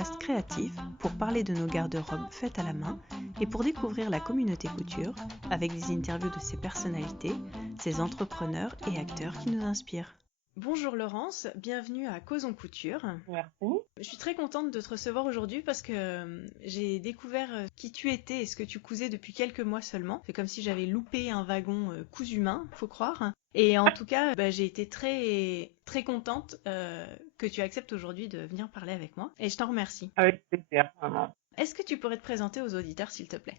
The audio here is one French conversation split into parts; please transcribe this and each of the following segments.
podcast créatif pour parler de nos garde-robes faites à la main et pour découvrir la communauté couture avec des interviews de ses personnalités, ses entrepreneurs et acteurs qui nous inspirent. Bonjour Laurence, bienvenue à Causons Couture. Merci. Je suis très contente de te recevoir aujourd'hui parce que j'ai découvert qui tu étais et ce que tu cousais depuis quelques mois seulement. C'est comme si j'avais loupé un wagon cousu main, faut croire. Et en tout cas, j'ai été très contente que tu acceptes aujourd'hui de venir parler avec moi. Et je t'en remercie. Avec plaisir, vraiment. Est-ce que tu pourrais te présenter aux auditeurs, s'il te plaît ?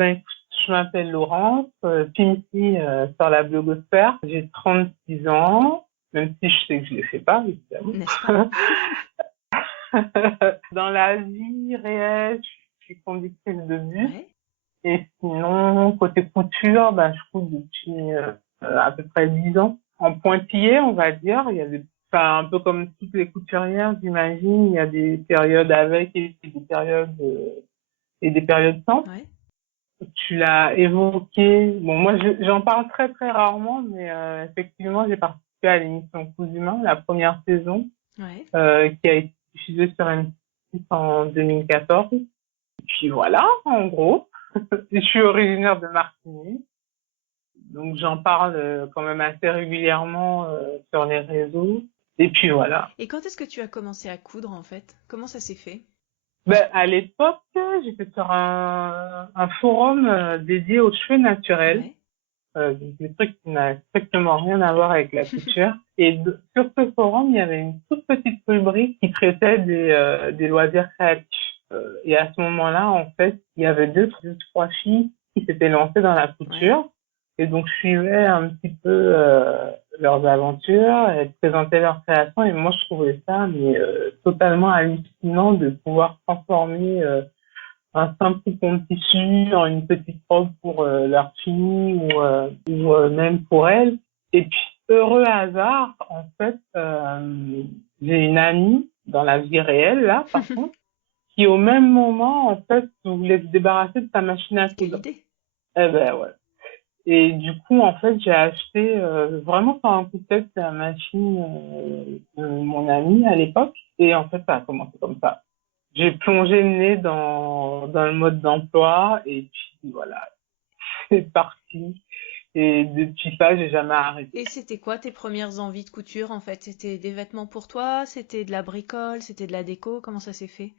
Écoute, je m'appelle Laurence, Pimsy sur la blogosphère. J'ai 36 ans, même si je sais que je ne les fais pas, évidemment. N'est-ce pas ? Dans la vie réelle, je suis conductrice de bus. Ouais. Et sinon, côté couture, je couds depuis à peu près 10 ans. En pointillé, on va dire. Il y a un peu comme toutes les couturières, j'imagine, il y a des périodes avec et des périodes sans. Ouais. Tu l'as évoqué. Bon, moi, j'en parle très, très rarement, mais effectivement, j'ai participé à l'émission Coups Humains, la première saison, Ouais. qui a été diffusée sur M6 en 2014. Et puis voilà, en gros. Je suis originaire de Martigny, donc j'en parle quand même assez régulièrement sur les réseaux. Et puis voilà. Et quand est-ce que tu as commencé à coudre, en fait ? Comment ça s'est fait ? À l'époque, j'étais sur un forum dédié aux cheveux naturels. Ouais. Donc des trucs qui n'ont strictement rien à voir avec la couture. Et sur ce forum, il y avait une toute petite rubrique qui traitait des loisirs créatifs. Et à ce moment-là, en fait, il y avait deux, trois filles qui s'étaient lancées dans la couture. Ouais. Et donc, je suivais un petit peu leurs aventures, elles présentaient leurs créations. Et moi, je trouvais ça totalement hallucinant de pouvoir transformer un simple coupon de tissu en une petite robe pour leur fille ou même pour elle. Et puis, heureux hasard, en fait, j'ai une amie dans la vie réelle, là, par contre, qui au même moment, en fait, voulait se débarrasser de sa machine à Quelle coudre. idée ! Eh ben, ouais. Et du coup, en fait, j'ai acheté vraiment par un coup de tête la machine de mon amie à l'époque. Et en fait, ça a commencé comme ça. J'ai plongé le nez dans le mode d'emploi et puis voilà, c'est parti. Et depuis ça, j'ai jamais arrêté. Et c'était quoi tes premières envies de couture, en fait ? C'était des vêtements pour toi ? C'était de la bricole ? C'était de la déco ? Comment ça s'est fait ?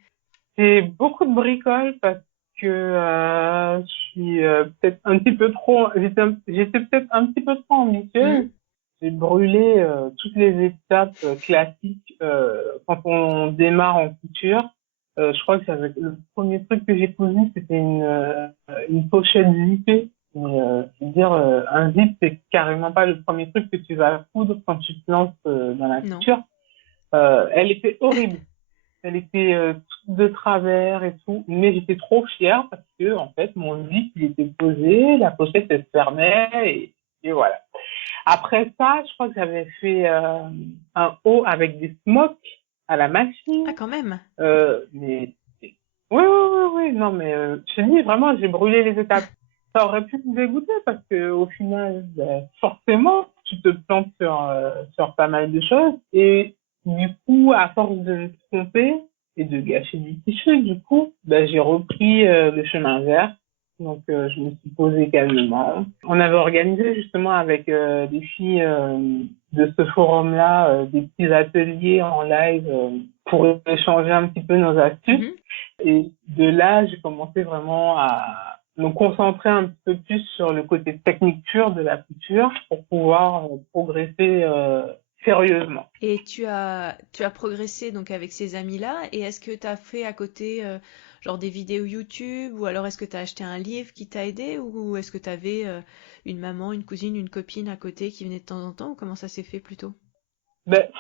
C'est beaucoup de bricole parce que je suis peut-être un petit peu trop, j'étais peut-être un petit peu trop ambitieuse. J'ai brûlé toutes les étapes classiques quand on démarre en couture. Je crois que le premier truc que j'ai cousu, c'était une pochette zippée. C'est-à-dire, un zip, c'est carrément pas le premier truc que tu vas coudre quand tu te lances dans la Non. couture. Elle était horrible. Elle était toute de travers et tout, mais j'étais trop fière parce que en fait mon zip il était posé, la pochette elle se fermait et voilà. Après ça, je crois que j'avais fait un haut avec des smocks à la machine. Ah, quand même ! Mais oui, non mais je te dis vraiment j'ai brûlé les étapes. Ça aurait pu me dégoûter parce que au final, forcément, tu te plantes sur pas mal de choses et du coup, à force de me tromper et de gâcher du tissu, du coup, j'ai repris le chemin vert. Donc, je me suis posée calmement. On avait organisé justement avec des filles de ce forum-là des petits ateliers en live pour échanger un petit peu nos astuces. Et de là, j'ai commencé vraiment à me concentrer un petit peu plus sur le côté technique pur de la couture pour pouvoir progresser sérieusement. Et tu as progressé donc avec ces amis-là, et est-ce que tu as fait à côté genre des vidéos YouTube, ou alors est-ce que tu as acheté un livre qui t'a aidé, ou est-ce que tu avais une maman, une cousine, une copine à côté qui venait de temps en temps, ou comment ça s'est fait plutôt ?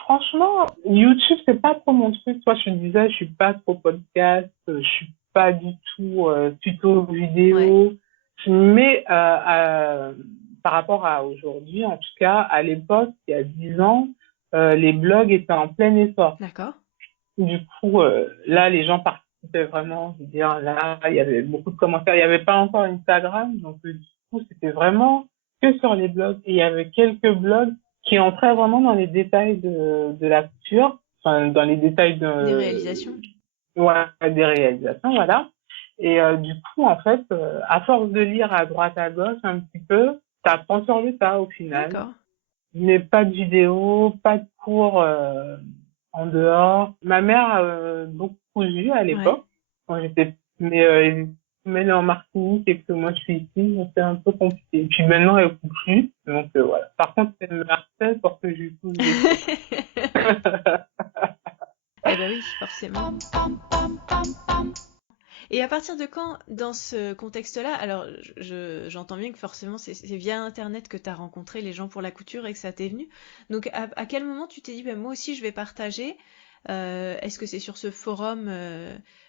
Franchement, YouTube, c'est pas trop mon truc. Toi, je te disais, je suis pas trop podcast, je suis pas du tout tuto vidéo. Ouais. Mais par rapport à aujourd'hui, en tout cas, à l'époque, il y a 10 ans, les blogs étaient en plein essor. D'accord. Du coup, là, les gens participaient vraiment. Je veux dire, là, il y avait beaucoup de commentaires. Il n'y avait pas encore Instagram, donc du coup, c'était vraiment que sur les blogs. Et il y avait quelques blogs qui entraient vraiment dans les détails de la couture, enfin, dans les détails Des réalisations ? ouais, des réalisations, voilà. Et du coup, en fait, à force de lire à droite à gauche un petit peu, t'apprends sur le tas au final. D'accord. Mais pas de vidéo, pas de cours en dehors. Ma mère a beaucoup cousu à Ouais. l'époque, quand j'étais, mais elle est en Martinique et que moi je suis ici, donc c'est un peu compliqué. Et puis maintenant elle coupe plus, donc voilà. Par contre, elle me harcèle pour que je lui couche des trucs. Eh ben oui, forcément. Et à partir de quand, dans ce contexte-là, alors j'entends bien que forcément c'est via Internet que tu as rencontré les gens pour la couture et que ça t'est venu. Donc à quel moment tu t'es dit, ben, moi aussi je vais partager? Est-ce que c'est sur ce forum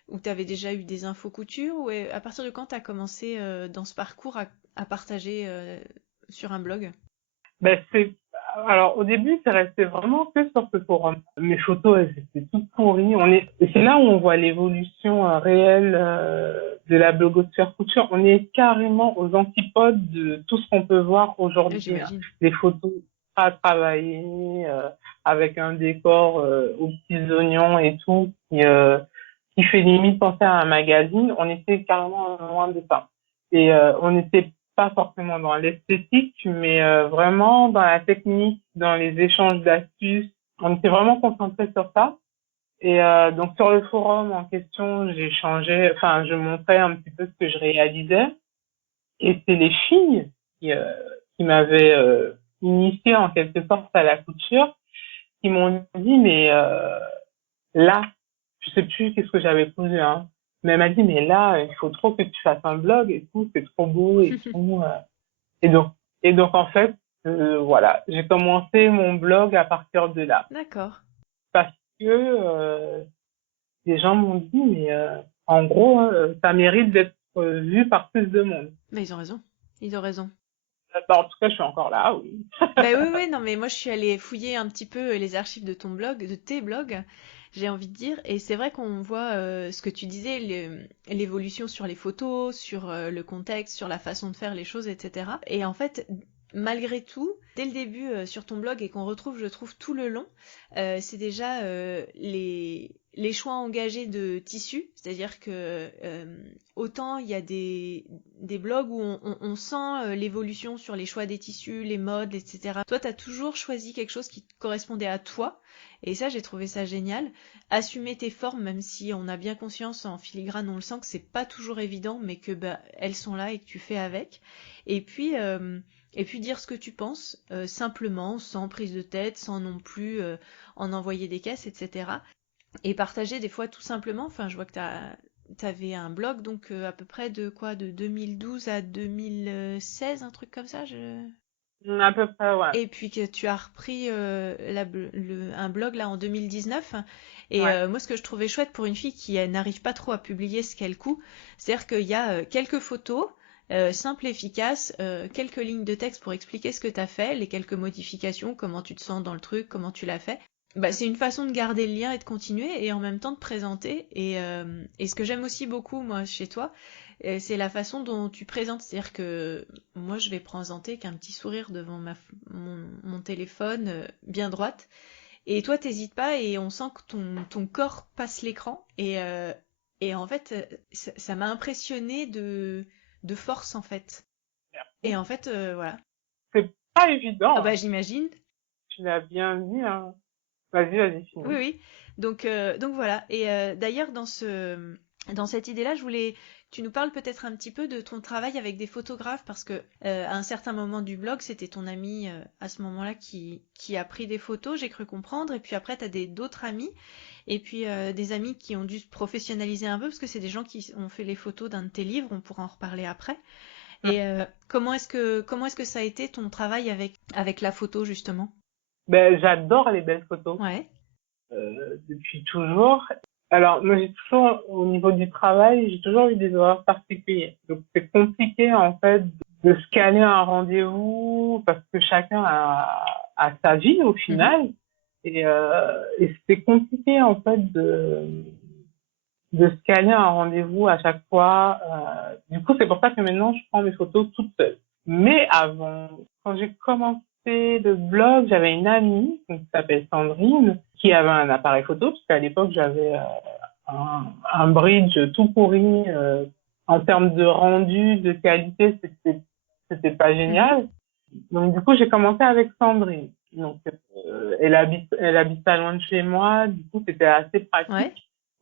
où tu avais déjà eu des infos couture ou à partir de quand tu as commencé dans ce parcours à partager sur un blog? Ben, alors, au début, c'est resté vraiment que sur ce forum. Mes photos, elles étaient toutes pourries. Et c'est là où on voit l'évolution réelle de la blogosphère couture. On est carrément aux antipodes de tout ce qu'on peut voir aujourd'hui, hein. J'imagine. Des photos pas travaillées, avec un décor aux petits oignons et tout, qui fait limite penser à un magazine. On était carrément loin de ça. Et on était pas forcément dans l'esthétique, mais vraiment dans la technique, dans les échanges d'astuces. On était vraiment concentré sur ça. Et donc sur le forum en question, je montrais un petit peu ce que je réalisais. Et c'est les filles qui m'avaient initié en quelque sorte à la couture, qui m'ont dit, mais là, je sais plus qu'est-ce que j'avais cousu, hein. Mais elle m'a dit, mais là, il faut trop que tu fasses un blog et tout, c'est trop beau et tout. Et donc, et donc en fait, voilà, j'ai commencé mon blog à partir de là. D'accord. Parce que les gens m'ont dit, mais en gros, ça mérite d'être vu par plus de monde. Mais ils ont raison. Ils ont raison. Bah, en tout cas, je suis encore là, oui. Ben oui, oui, non, mais moi je suis allée fouiller un petit peu les archives de ton blog, de tes blogs, j'ai envie de dire, et c'est vrai qu'on voit ce que tu disais, l'évolution sur les photos, sur le contexte, sur la façon de faire les choses, etc. Et en fait, malgré tout, dès le début sur ton blog et qu'on retrouve, je trouve, tout le long, c'est déjà les choix engagés de tissus, c'est-à-dire que autant il y a des blogs où on sent l'évolution sur les choix des tissus, les modes, etc. Toi, tu as toujours choisi quelque chose qui correspondait à toi, et ça, j'ai trouvé ça génial. Assumer tes formes, même si on a bien conscience en filigrane, on le sent que c'est pas toujours évident, mais que bah, elles sont là et que tu fais avec. Et puis, euh, et puis dire ce que tu penses, simplement, sans prise de tête, sans non plus en envoyer des caisses, etc. Et partager des fois tout simplement, enfin je vois que t'avais un blog donc à peu près de quoi, de 2012 à 2016, un truc comme ça, À peu près, ouais. et puis que tu as repris un blog là en 2019. Et Ouais. moi, ce que je trouvais chouette pour une fille qui n'arrive pas trop à publier ce qu'elle coud, c'est-à-dire qu'il y a quelques photos simples, efficaces, quelques lignes de texte pour expliquer ce que tu as fait, les quelques modifications, comment tu te sens dans le truc, comment tu l'as fait. Bah, c'est une façon de garder le lien et de continuer et en même temps de présenter. Et ce que j'aime aussi beaucoup, moi, chez toi, c'est la façon dont tu présentes. C'est-à-dire que moi, je vais présenter qu'un petit sourire devant mon téléphone bien droite. Et toi, t'hésites pas et on sent que ton corps passe l'écran. Et en fait, ça m'a impressionné de force, en fait. Et en fait, voilà. C'est pas Ah évident, bah hein. j'imagine. Tu l'as bien dit, hein. Vas-y, Oui, finis. oui. Donc voilà. Et d'ailleurs, dans cette idée-là, je voulais que tu nous parles peut-être un petit peu de ton travail avec des photographes, parce que à un certain moment du blog, c'était ton ami à ce moment-là qui a pris des photos, j'ai cru comprendre. Et puis après, tu as d'autres amis, et puis des amis qui ont dû se professionnaliser un peu, parce que c'est des gens qui ont fait les photos d'un de tes livres, on pourra en reparler après. Et comment est-ce que ça a été ton travail avec la photo, justement? Ben, j'adore les belles photos. Ouais. Depuis toujours. Alors, moi, j'ai toujours, au niveau du travail, j'ai toujours eu des horaires particuliers. Donc, c'est compliqué, en fait, de se caler un rendez-vous parce que chacun a sa vie, au Mhm. final. Et c'était compliqué, en fait, de se caler un rendez-vous à chaque fois. Du coup, c'est pour ça que maintenant, je prends mes photos toute seule. Mais avant, quand j'ai commencé le blog, j'avais une amie qui s'appelle Sandrine, qui avait un appareil photo, parce qu'à l'époque, j'avais un bridge tout pourri. En termes de rendu, de qualité, c'était pas Mhm. génial. Donc, du coup, j'ai commencé avec Sandrine. Donc, elle habite pas loin de chez moi. Du coup, c'était assez pratique. Ouais.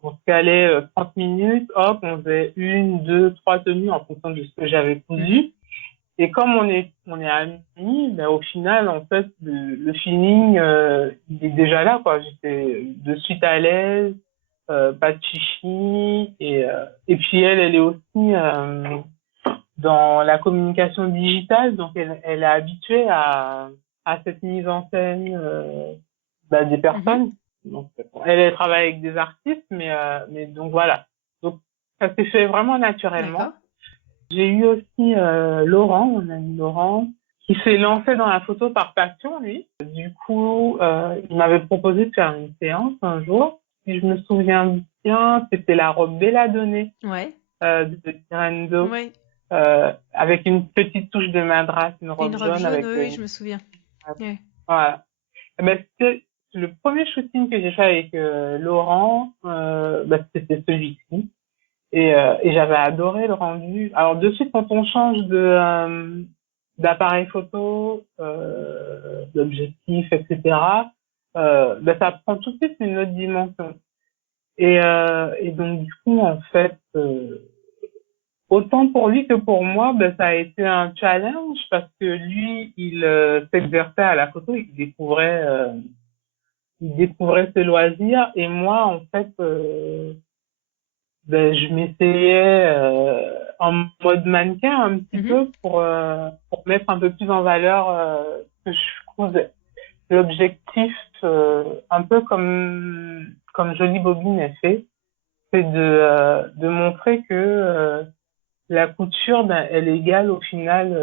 On se calait 30 minutes, hop, on faisait une, deux, trois tenues en fonction de ce que j'avais Mhm. cousu. Et comme on est amis, ben, au final, en fait, le feeling, il est déjà là, quoi. J'étais de suite à l'aise, pas de chichi. Et puis elle est aussi dans la communication digitale, donc elle est habituée à cette mise en scène bah, des Mhm. personnes. Donc, elle travaille avec des artistes, mais donc voilà. Donc, ça s'est fait vraiment D'accord. naturellement. J'ai eu aussi Laurent, mon ami Laurent, qui s'est lancé dans la photo par passion, lui. Du coup, il m'avait proposé de faire une séance un jour. Si je me souviens bien, c'était la robe Belladonna Ouais. de Tirando, Ouais. avec une petite touche de madras, une Une robe robe jaune jaune, avec oui, oui, une... je me souviens. Ouais. Voilà. Eh ben, c'était le premier shooting que j'ai fait avec Laurent, bah, c'était celui-ci. Et j'avais adoré le rendu. Alors de suite, quand on change d'appareil photo, d'objectif, etc., bah, ça prend tout de suite une autre dimension. Et donc du coup, en fait, autant pour lui que pour moi, bah, ça a été un challenge parce que lui, il s'exerçait à la photo, il découvrait ses loisirs, et moi, en fait, ben, je m'essayais en mode mannequin un petit Mhm. peu pour mettre un peu plus en valeur ce que je trouve l'objectif, un peu comme Jolie Bobine a fait, c'est de montrer que la couture, ben, elle égale au final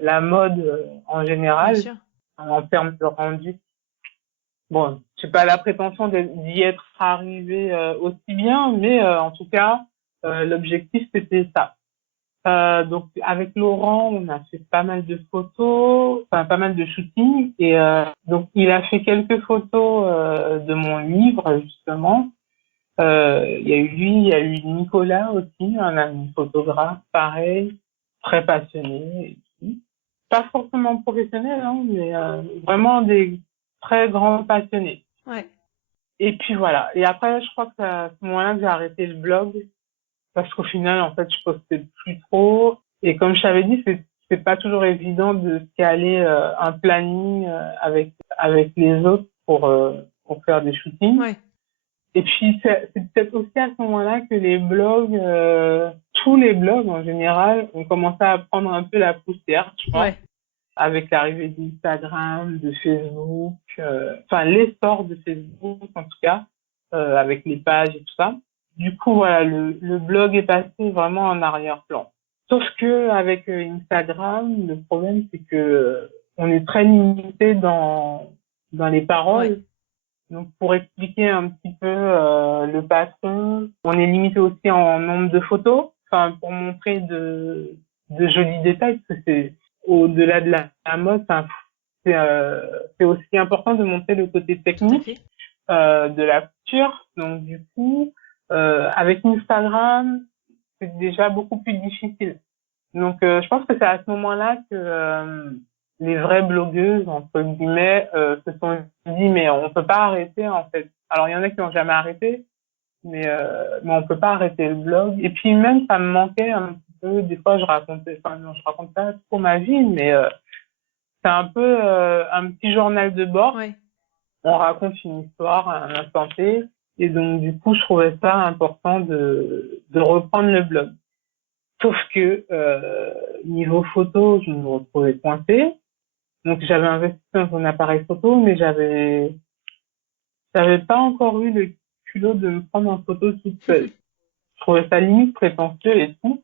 la mode en Bien général sûr. en termes de rendu. Bon, j'ai pas la prétention d'y être arrivé aussi bien, mais en tout cas, l'objectif c'était ça. Donc avec Laurent, on a fait pas mal de photos, enfin pas mal de shootings, et donc il a fait quelques photos de mon livre justement. Il y a eu lui, il y a eu Nicolas aussi, un ami photographe, pareil, très passionné, et tout. Pas forcément professionnel, hein, mais vraiment des très grands passionnés. Ouais. Et puis voilà. Et après, je crois que c'est à ce moment-là que j'ai arrêté le blog parce qu'au final, en fait, je postais plus trop. Et comme je t'avais dit, c'est pas toujours évident de se caler un planning avec les autres pour faire des shootings. Ouais. Et puis c'est peut-être aussi à ce moment-là que les blogs, tous les blogs en général, ont commencé à prendre un peu la poussière, je pense, Ouais. avec l'arrivée d'Instagram, de Facebook, enfin l'essor de Facebook en tout cas, avec les pages et tout ça. Du coup, voilà, le blog est passé vraiment en arrière-plan. Sauf que avec Instagram, le problème c'est que on est très limité dans les Ouais. paroles. Donc pour expliquer un petit peu le patron, on est limité aussi en nombre de photos, enfin pour montrer de jolis détails, parce que c'est au-delà de la mode, enfin, c'est aussi important de montrer le côté Tout à technique fait. de la couture. Donc du coup, avec Instagram, c'est déjà beaucoup plus difficile. Donc je pense que c'est à ce moment-là que les vraies blogueuses, entre guillemets, se sont dit mais on peut pas arrêter en fait. Alors il y en a qui ont jamais arrêté, mais on peut pas arrêter le blog. Et puis même ça me manquait un petit peu. Des fois je racontais, enfin non, je raconte pas trop ma vie, mais c'est un peu un petit journal de bord. Ouais. On raconte une histoire à un instant T. Et donc du coup je trouvais ça important de reprendre le blog. Sauf que niveau photo, je me retrouvais coincée. Donc j'avais investi dans un appareil photo, mais j'avais pas encore eu le culot de me prendre en photo toute seule. Je trouvais ça limite prétentieux et tout.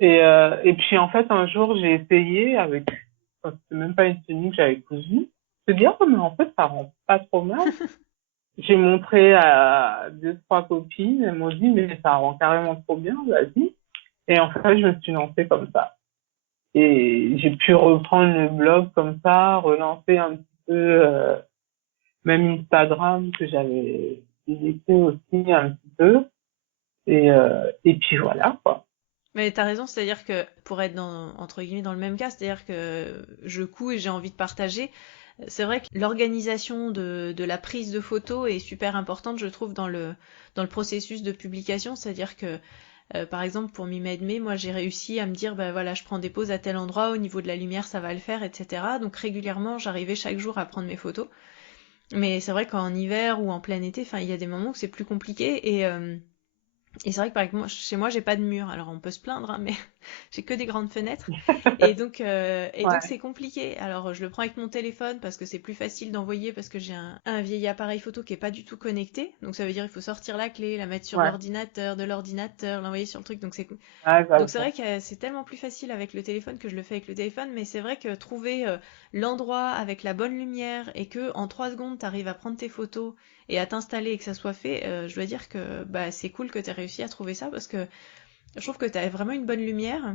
Et puis en fait un jour j'ai essayé avec, enfin, c'était même pas une tenue que j'avais cousue. C'est bien, mais en fait ça rend pas trop mal. J'ai montré à deux trois copines, elles m'ont dit mais ça rend carrément trop bien, vas-y. Et en fait je me suis lancée comme ça. Et j'ai pu reprendre le blog comme ça, relancer un petit peu, même Instagram que j'avais laissé aussi un petit peu. Et puis voilà, quoi. Mais t'as raison, c'est-à-dire que pour être entre guillemets dans le même cas, c'est-à-dire que je couds et j'ai envie de partager. C'est vrai que l'organisation de la prise de photos est super importante, je trouve, dans le processus de publication. C'est-à-dire que, par exemple, pour Me Made Me, moi j'ai réussi à me dire, bah voilà, je prends des poses à tel endroit, au niveau de la lumière, ça va le faire, etc. Donc régulièrement, j'arrivais chaque jour à prendre mes photos. Mais c'est vrai qu'en hiver ou en plein été, enfin, il y a des moments où c'est plus compliqué et c'est vrai que par exemple, chez moi, j'ai pas de mur. Alors on peut se plaindre, hein, mais j'ai que des grandes fenêtres. Et donc Ouais, c'est compliqué. Alors je le prends avec mon téléphone parce que c'est plus facile d'envoyer parce que j'ai un vieil appareil photo qui est pas du tout connecté. Donc ça veut dire il faut sortir la clé, la mettre sur ouais, l'ordinateur, de l'ordinateur, l'envoyer sur le truc. ouais, Donc c'est j'avoue. vrai que c'est tellement plus facile avec le téléphone que je le fais avec le téléphone, mais c'est vrai que trouver l'endroit avec la bonne lumière et que en 3 secondes t'arrives à prendre tes photos et à t'installer et que ça soit fait, je dois dire que bah, c'est cool que t'aies réussi à trouver ça parce que je trouve que t'as vraiment une bonne lumière.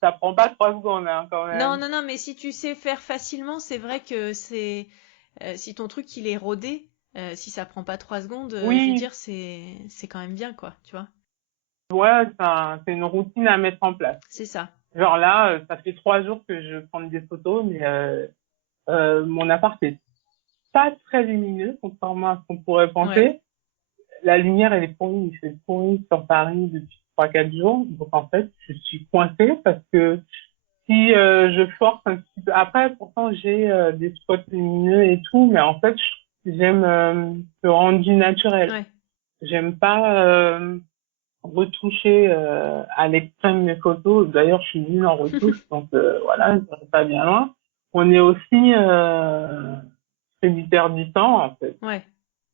Ça prend pas 3 secondes, hein, quand Non, même. non, non, mais si tu sais faire facilement, c'est vrai que si ton truc il est rodé, si ça prend pas 3 secondes, je veux Oui, dire, c'est quand même bien, quoi, tu vois. ouais, c'est une routine à mettre en place. C'est ça. Genre là, ça fait 3 jours que je prends des photos, mais mon appart est pas très lumineux, contrairement à ce qu'on pourrait Ouais. penser. La lumière, elle est pourrie, il fait pourri sur Paris depuis 3 4 jours. Donc en fait, je suis coincée parce que si je force un petit peu, après, pourtant j'ai des spots lumineux et tout, mais en fait, j'aime le rendu naturel. Ouais. J'aime pas retoucher à l'extrême mes photos. D'ailleurs, je suis nulle en retouche, donc voilà, ça va pas bien loin. On est aussi tributaire du temps, en fait. Ouais.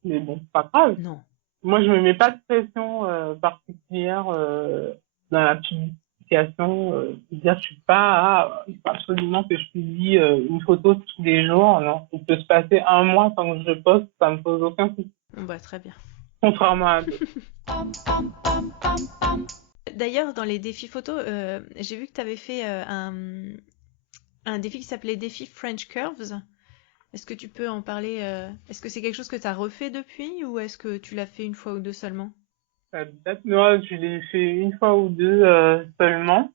Mais bon, c'est pas grave. Non. Moi, je me mets pas de pression particulière dans la publication. C'est-à-dire, je suis pas, il faut absolument que je publie une photo tous les jours. Non, il peut se passer un mois sans que je poste, ça me pose aucun souci. Bon, bah, très bien. Contrairement à d'autres. D'ailleurs, dans les défis photos, j'ai vu que tu avais fait un défi qui s'appelait Défi French Curves. Est-ce que tu peux en parler Est-ce que c'est quelque chose que tu as refait depuis ou est-ce que tu l'as fait une fois ou deux seulement? Peut-être, moi, je l'ai fait une fois ou deux seulement.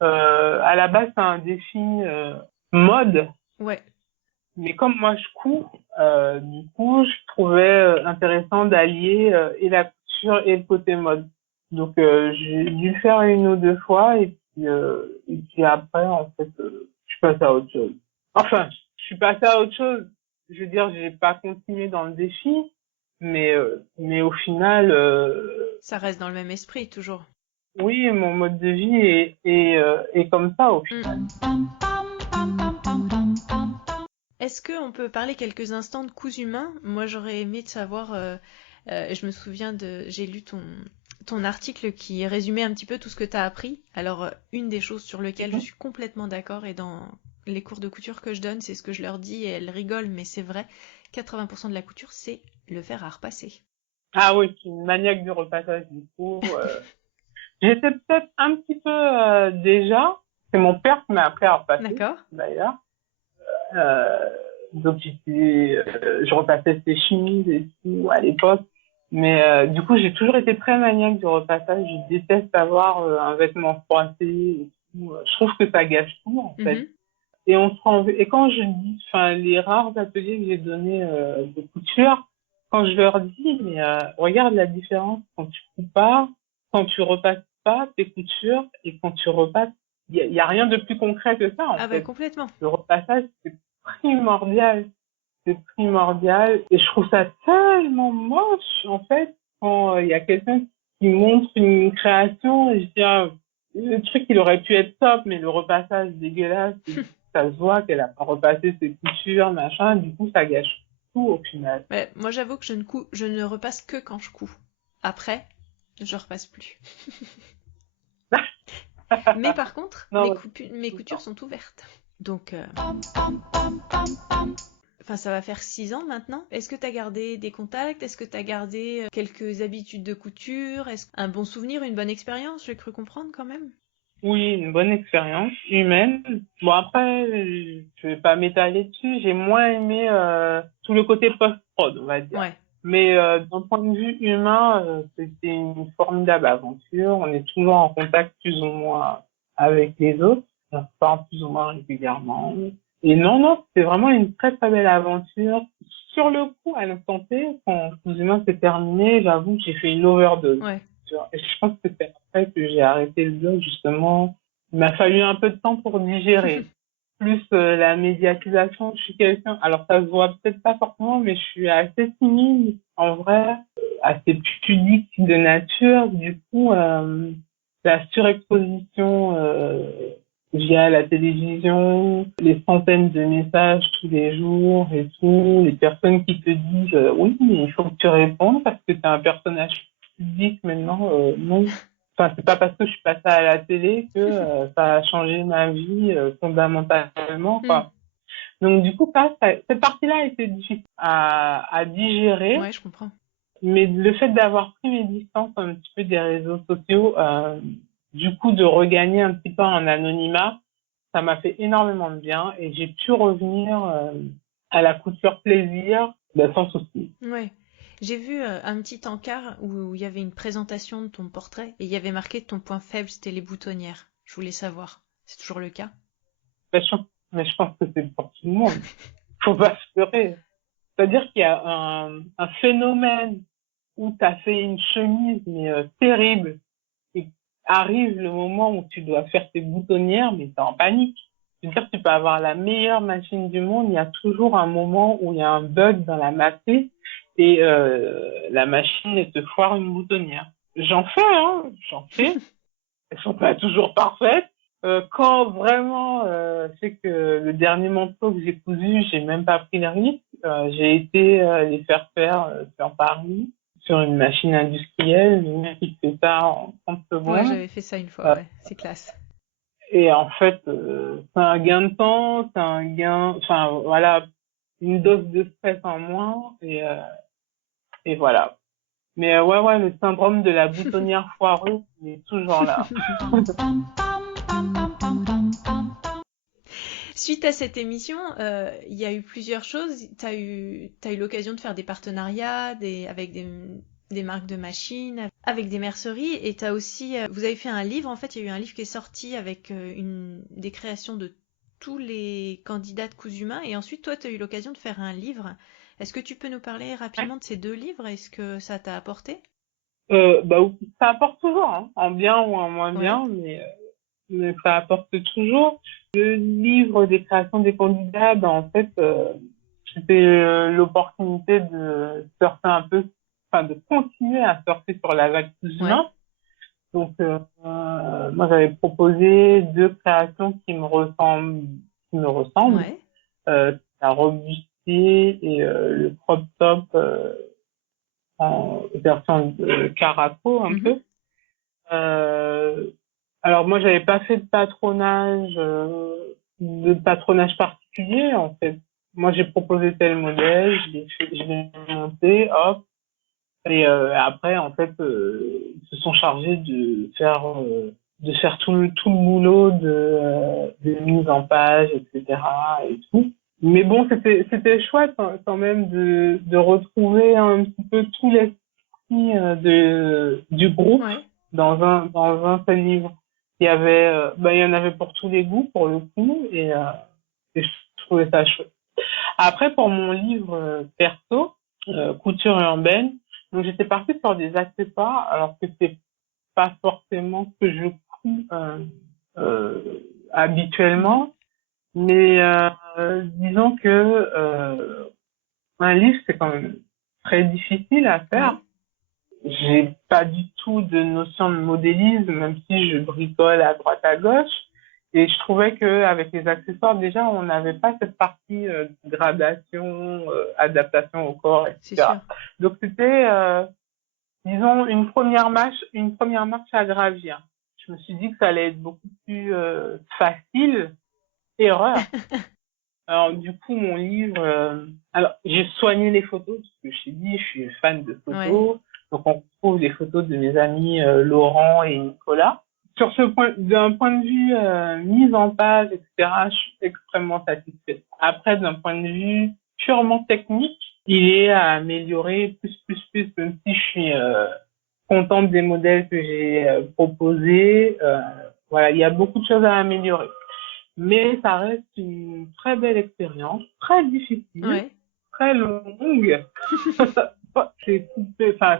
À la base, c'est un défi mode, Ouais. mais comme moi je couds, du coup, je trouvais intéressant d'allier et la couture et le côté mode. Donc, j'ai dû le faire une ou deux fois et puis après, en fait, je suis passée à autre chose. Enfin, je suis passée à autre chose. Je veux dire, j'ai pas continué dans le défi, mais au final, Ça reste dans le même esprit toujours. oui, mon mode de vie est comme ça au final. Mm. Est-ce qu'on peut parler quelques instants de coups humains? Moi, j'aurais aimé de savoir. Je me souviens j'ai lu ton article qui résumait un petit peu tout ce que tu as appris. Alors, une des choses sur lesquelles je Mhm. suis complètement d'accord et dans les cours de couture que je donne, c'est ce que je leur dis et elles rigolent, mais c'est vrai. 80% de la couture, c'est le fer à repasser. Ah oui, je suis une maniaque du repassage du coup. J'étais peut-être un petit peu déjà. C'est mon père qui m'a appris à repasser, D'accord? d'ailleurs. Euh, donc je repassais ses chemises et tout à l'époque. Mais du coup, j'ai toujours été très maniaque du repassage. Je déteste avoir un vêtement froissé et tout. Je trouve que ça gâche tout, en fait. Mhm. Et quand je dis, enfin, les rares ateliers que j'ai donnés de couture, quand je leur dis, mais regarde la différence quand tu coupes pas, quand tu repasses pas tes coutures et quand tu repasses, y a rien de plus concret que ça, en Ah bah fait. complètement. Le repassage, primordial. C'est primordial. Et je trouve ça tellement moche, en fait, quand il y a quelqu'un qui montre une création et je dis, ah, le truc, il aurait pu être top, mais le repassage dégueulasse, ça se voit qu'elle a pas repassé ses coutures, machin, du coup, ça gâche tout au final. Ouais, moi, j'avoue que je ne repasse que quand je couds. Après, je repasse plus. Mais par contre, Non, ouais, mes tout le coutures temps. sont ouvertes. Donc, enfin, ça va faire 6 ans maintenant. Est-ce que tu as gardé des contacts? Est-ce que tu as gardé quelques habitudes de couture? Est-ce un bon souvenir, une bonne expérience? J'ai cru comprendre quand même. Oui, une bonne expérience humaine. Bon, après, je vais pas m'étaler dessus. J'ai moins aimé tout le côté post-prod, on va dire. Ouais. Mais d'un point de vue humain, c'était une formidable aventure. On est toujours en contact plus ou moins avec les autres. On se parle plus ou moins régulièrement. Et non, non, c'était vraiment une très très belle aventure. Sur le coup, à l'instant T, quand Coups Humains s'est terminé, j'avoue que j'ai fait une overdose. Ouais. Et je pense que c'est après que j'ai arrêté le blog, justement. Il m'a fallu un peu de temps pour digérer. Plus la médiatisation, je suis quelqu'un, alors ça se voit peut-être pas forcément, mais je suis assez timide, en vrai, assez pudique de nature. Du coup, la surexposition via la télévision, les centaines de messages tous les jours et tout, les personnes qui te disent oui, mais il faut que tu répondes parce que tu es un personnage public maintenant. Non. Enfin, c'est pas parce que je suis passée à la télé que ça a changé ma vie fondamentalement, quoi. Donc du coup, cette partie-là a été difficile à digérer, Ouais, je comprends. mais le fait d'avoir pris mes distances un petit peu des réseaux sociaux, du coup de regagner un petit peu en anonymat, ça m'a fait énormément de bien et j'ai pu revenir à la couture plaisir sans souci. Ouais. J'ai vu un petit encart où il y avait une présentation de ton portrait et il y avait marqué ton point faible, c'était les boutonnières. Je voulais savoir. C'est toujours le cas? Mais je pense que c'est pour tout le monde. Faut pas se leurrer. C'est-à-dire qu'il y a un phénomène où tu as fait une chemise mais terrible et arrive le moment où tu dois faire tes boutonnières, mais t'es en panique. C'est-à-dire que tu peux avoir la meilleure machine du monde, il y a toujours un moment où il y a un bug dans la matrice et la machine elle te foire une boutonnière. J'en fais. Elles sont pas toujours parfaites. Quand vraiment, c'est que le dernier manteau que j'ai cousu, j'ai même pas pris le risque. J'ai été les faire sur Paris, sur une machine industrielle. Le mec, il fait ça en 30 Ouais, secondes. j'avais fait ça une fois, Euh, ouais. C'est classe. et en fait, c'est un gain de temps, enfin voilà, une dose de stress en moins. Et voilà. Mais ouais, le syndrome de la boutonnière foireuse, il est toujours là. Suite à cette émission, il y a eu plusieurs choses. T'as eu l'occasion de faire des partenariats avec des marques de machines, avec des merceries, et t'as aussi, vous avez fait un livre. En fait, il y a eu un livre qui est sorti avec des créations de tous les candidats de Coups Humains, et ensuite, toi, t'as eu l'occasion de faire un livre. Est-ce que tu peux nous parler rapidement de ces deux livres? Est-ce que ça t'a apporté? Bah, ça apporte toujours, hein, en bien ou en moins Ouais, bien, mais ça apporte toujours. Le livre des créations des candidats, ben, en fait, c'était l'opportunité de surfer un peu, enfin, de continuer à surfer sur la vague plus ouais, humain. Donc, moi, j'avais proposé deux créations qui me ressemblent, ouais. la robe bustier et le crop top en version caraco un Mhm. peu. Euh, alors moi, j'avais pas fait de patronage particulier en fait. Moi, j'ai proposé tel modèle, je l'ai monté, hop. Et après, en fait, ils se sont chargés de faire tout le boulot de mise en page, etc. et tout. Mais bon, c'était chouette quand même de retrouver un petit peu tout l'esprit du groupe Ouais. dans un seul livre. Il y en avait pour tous les goûts pour le coup et je trouvais ça chouette. Après, pour mon livre perso, couture urbaine, donc j'étais partie sur des accessoires alors que c'est pas forcément ce que je couds euh, Mhm. habituellement, mais disons que un livre c'est quand même très difficile à faire. Ouais. J'ai pas du tout de notion de modélisme, même si je bricole à droite à gauche. Et je trouvais que avec les accessoires, déjà, on n'avait pas cette partie gradation, adaptation au corps, C'est etc. sûr. Donc c'était, disons, une première marche à gravir. Je me suis dit que ça allait être beaucoup plus facile. Erreur. Alors du coup, mon livre, alors j'ai soigné les photos parce que je t'ai dit, je suis fan de Ouais. photos, donc on retrouve les photos de mes amis Laurent et Nicolas. D'un point de vue mise en page, etc., je suis extrêmement satisfaite. Après, d'un point de vue purement technique, il est à améliorer plus, même si je suis contente des modèles que j'ai proposés. Voilà, il y a beaucoup de choses à améliorer. Mais ça reste une très belle expérience, très difficile, Ouais. très longue. C'est enfin,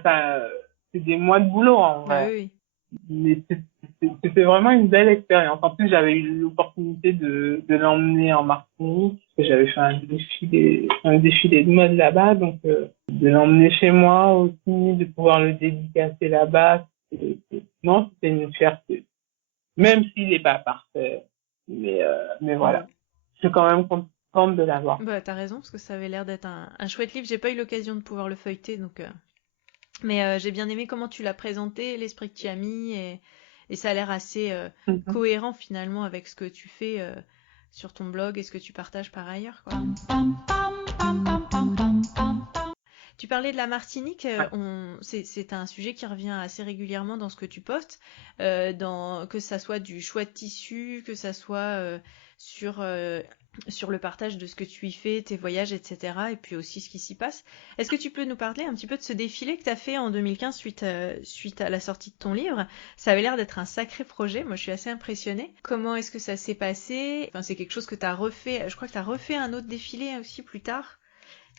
c'est des mois de boulot en Bah vrai. oui, Mais c'était vraiment une belle expérience. En plus, j'avais eu l'opportunité de l'emmener en Martinique, parce que j'avais fait un défilé de mode là-bas, donc de l'emmener chez moi aussi, de pouvoir le dédicacer là-bas, non, c'était une fierté. Même s'il n'est pas parfait, mais oui. voilà. Je suis quand même contente de l'avoir. Bah, t'as raison, parce que ça avait l'air d'être un chouette livre. J'ai pas eu l'occasion de pouvoir le feuilleter, donc. Mais j'ai bien aimé comment tu l'as présenté, l'esprit que tu as mis, et ça a l'air assez Mhm. cohérent finalement avec ce que tu fais sur ton blog et ce que tu partages par ailleurs, quoi. Tu parlais de la Martinique, Ouais. c'est un sujet qui revient assez régulièrement dans ce que tu postes, que ça soit du choix de tissu, que ça soit sur, euh, sur le partage de ce que tu y fais, tes voyages, etc. Et puis aussi ce qui s'y passe. Est-ce que tu peux nous parler un petit peu de ce défilé que tu as fait en 2015 suite à la sortie de ton livre? Ça avait l'air d'être un sacré projet, moi je suis assez impressionnée. Comment est-ce que ça s'est passé? Enfin, c'est quelque chose que tu as refait, je crois que tu as refait un autre défilé aussi plus tard.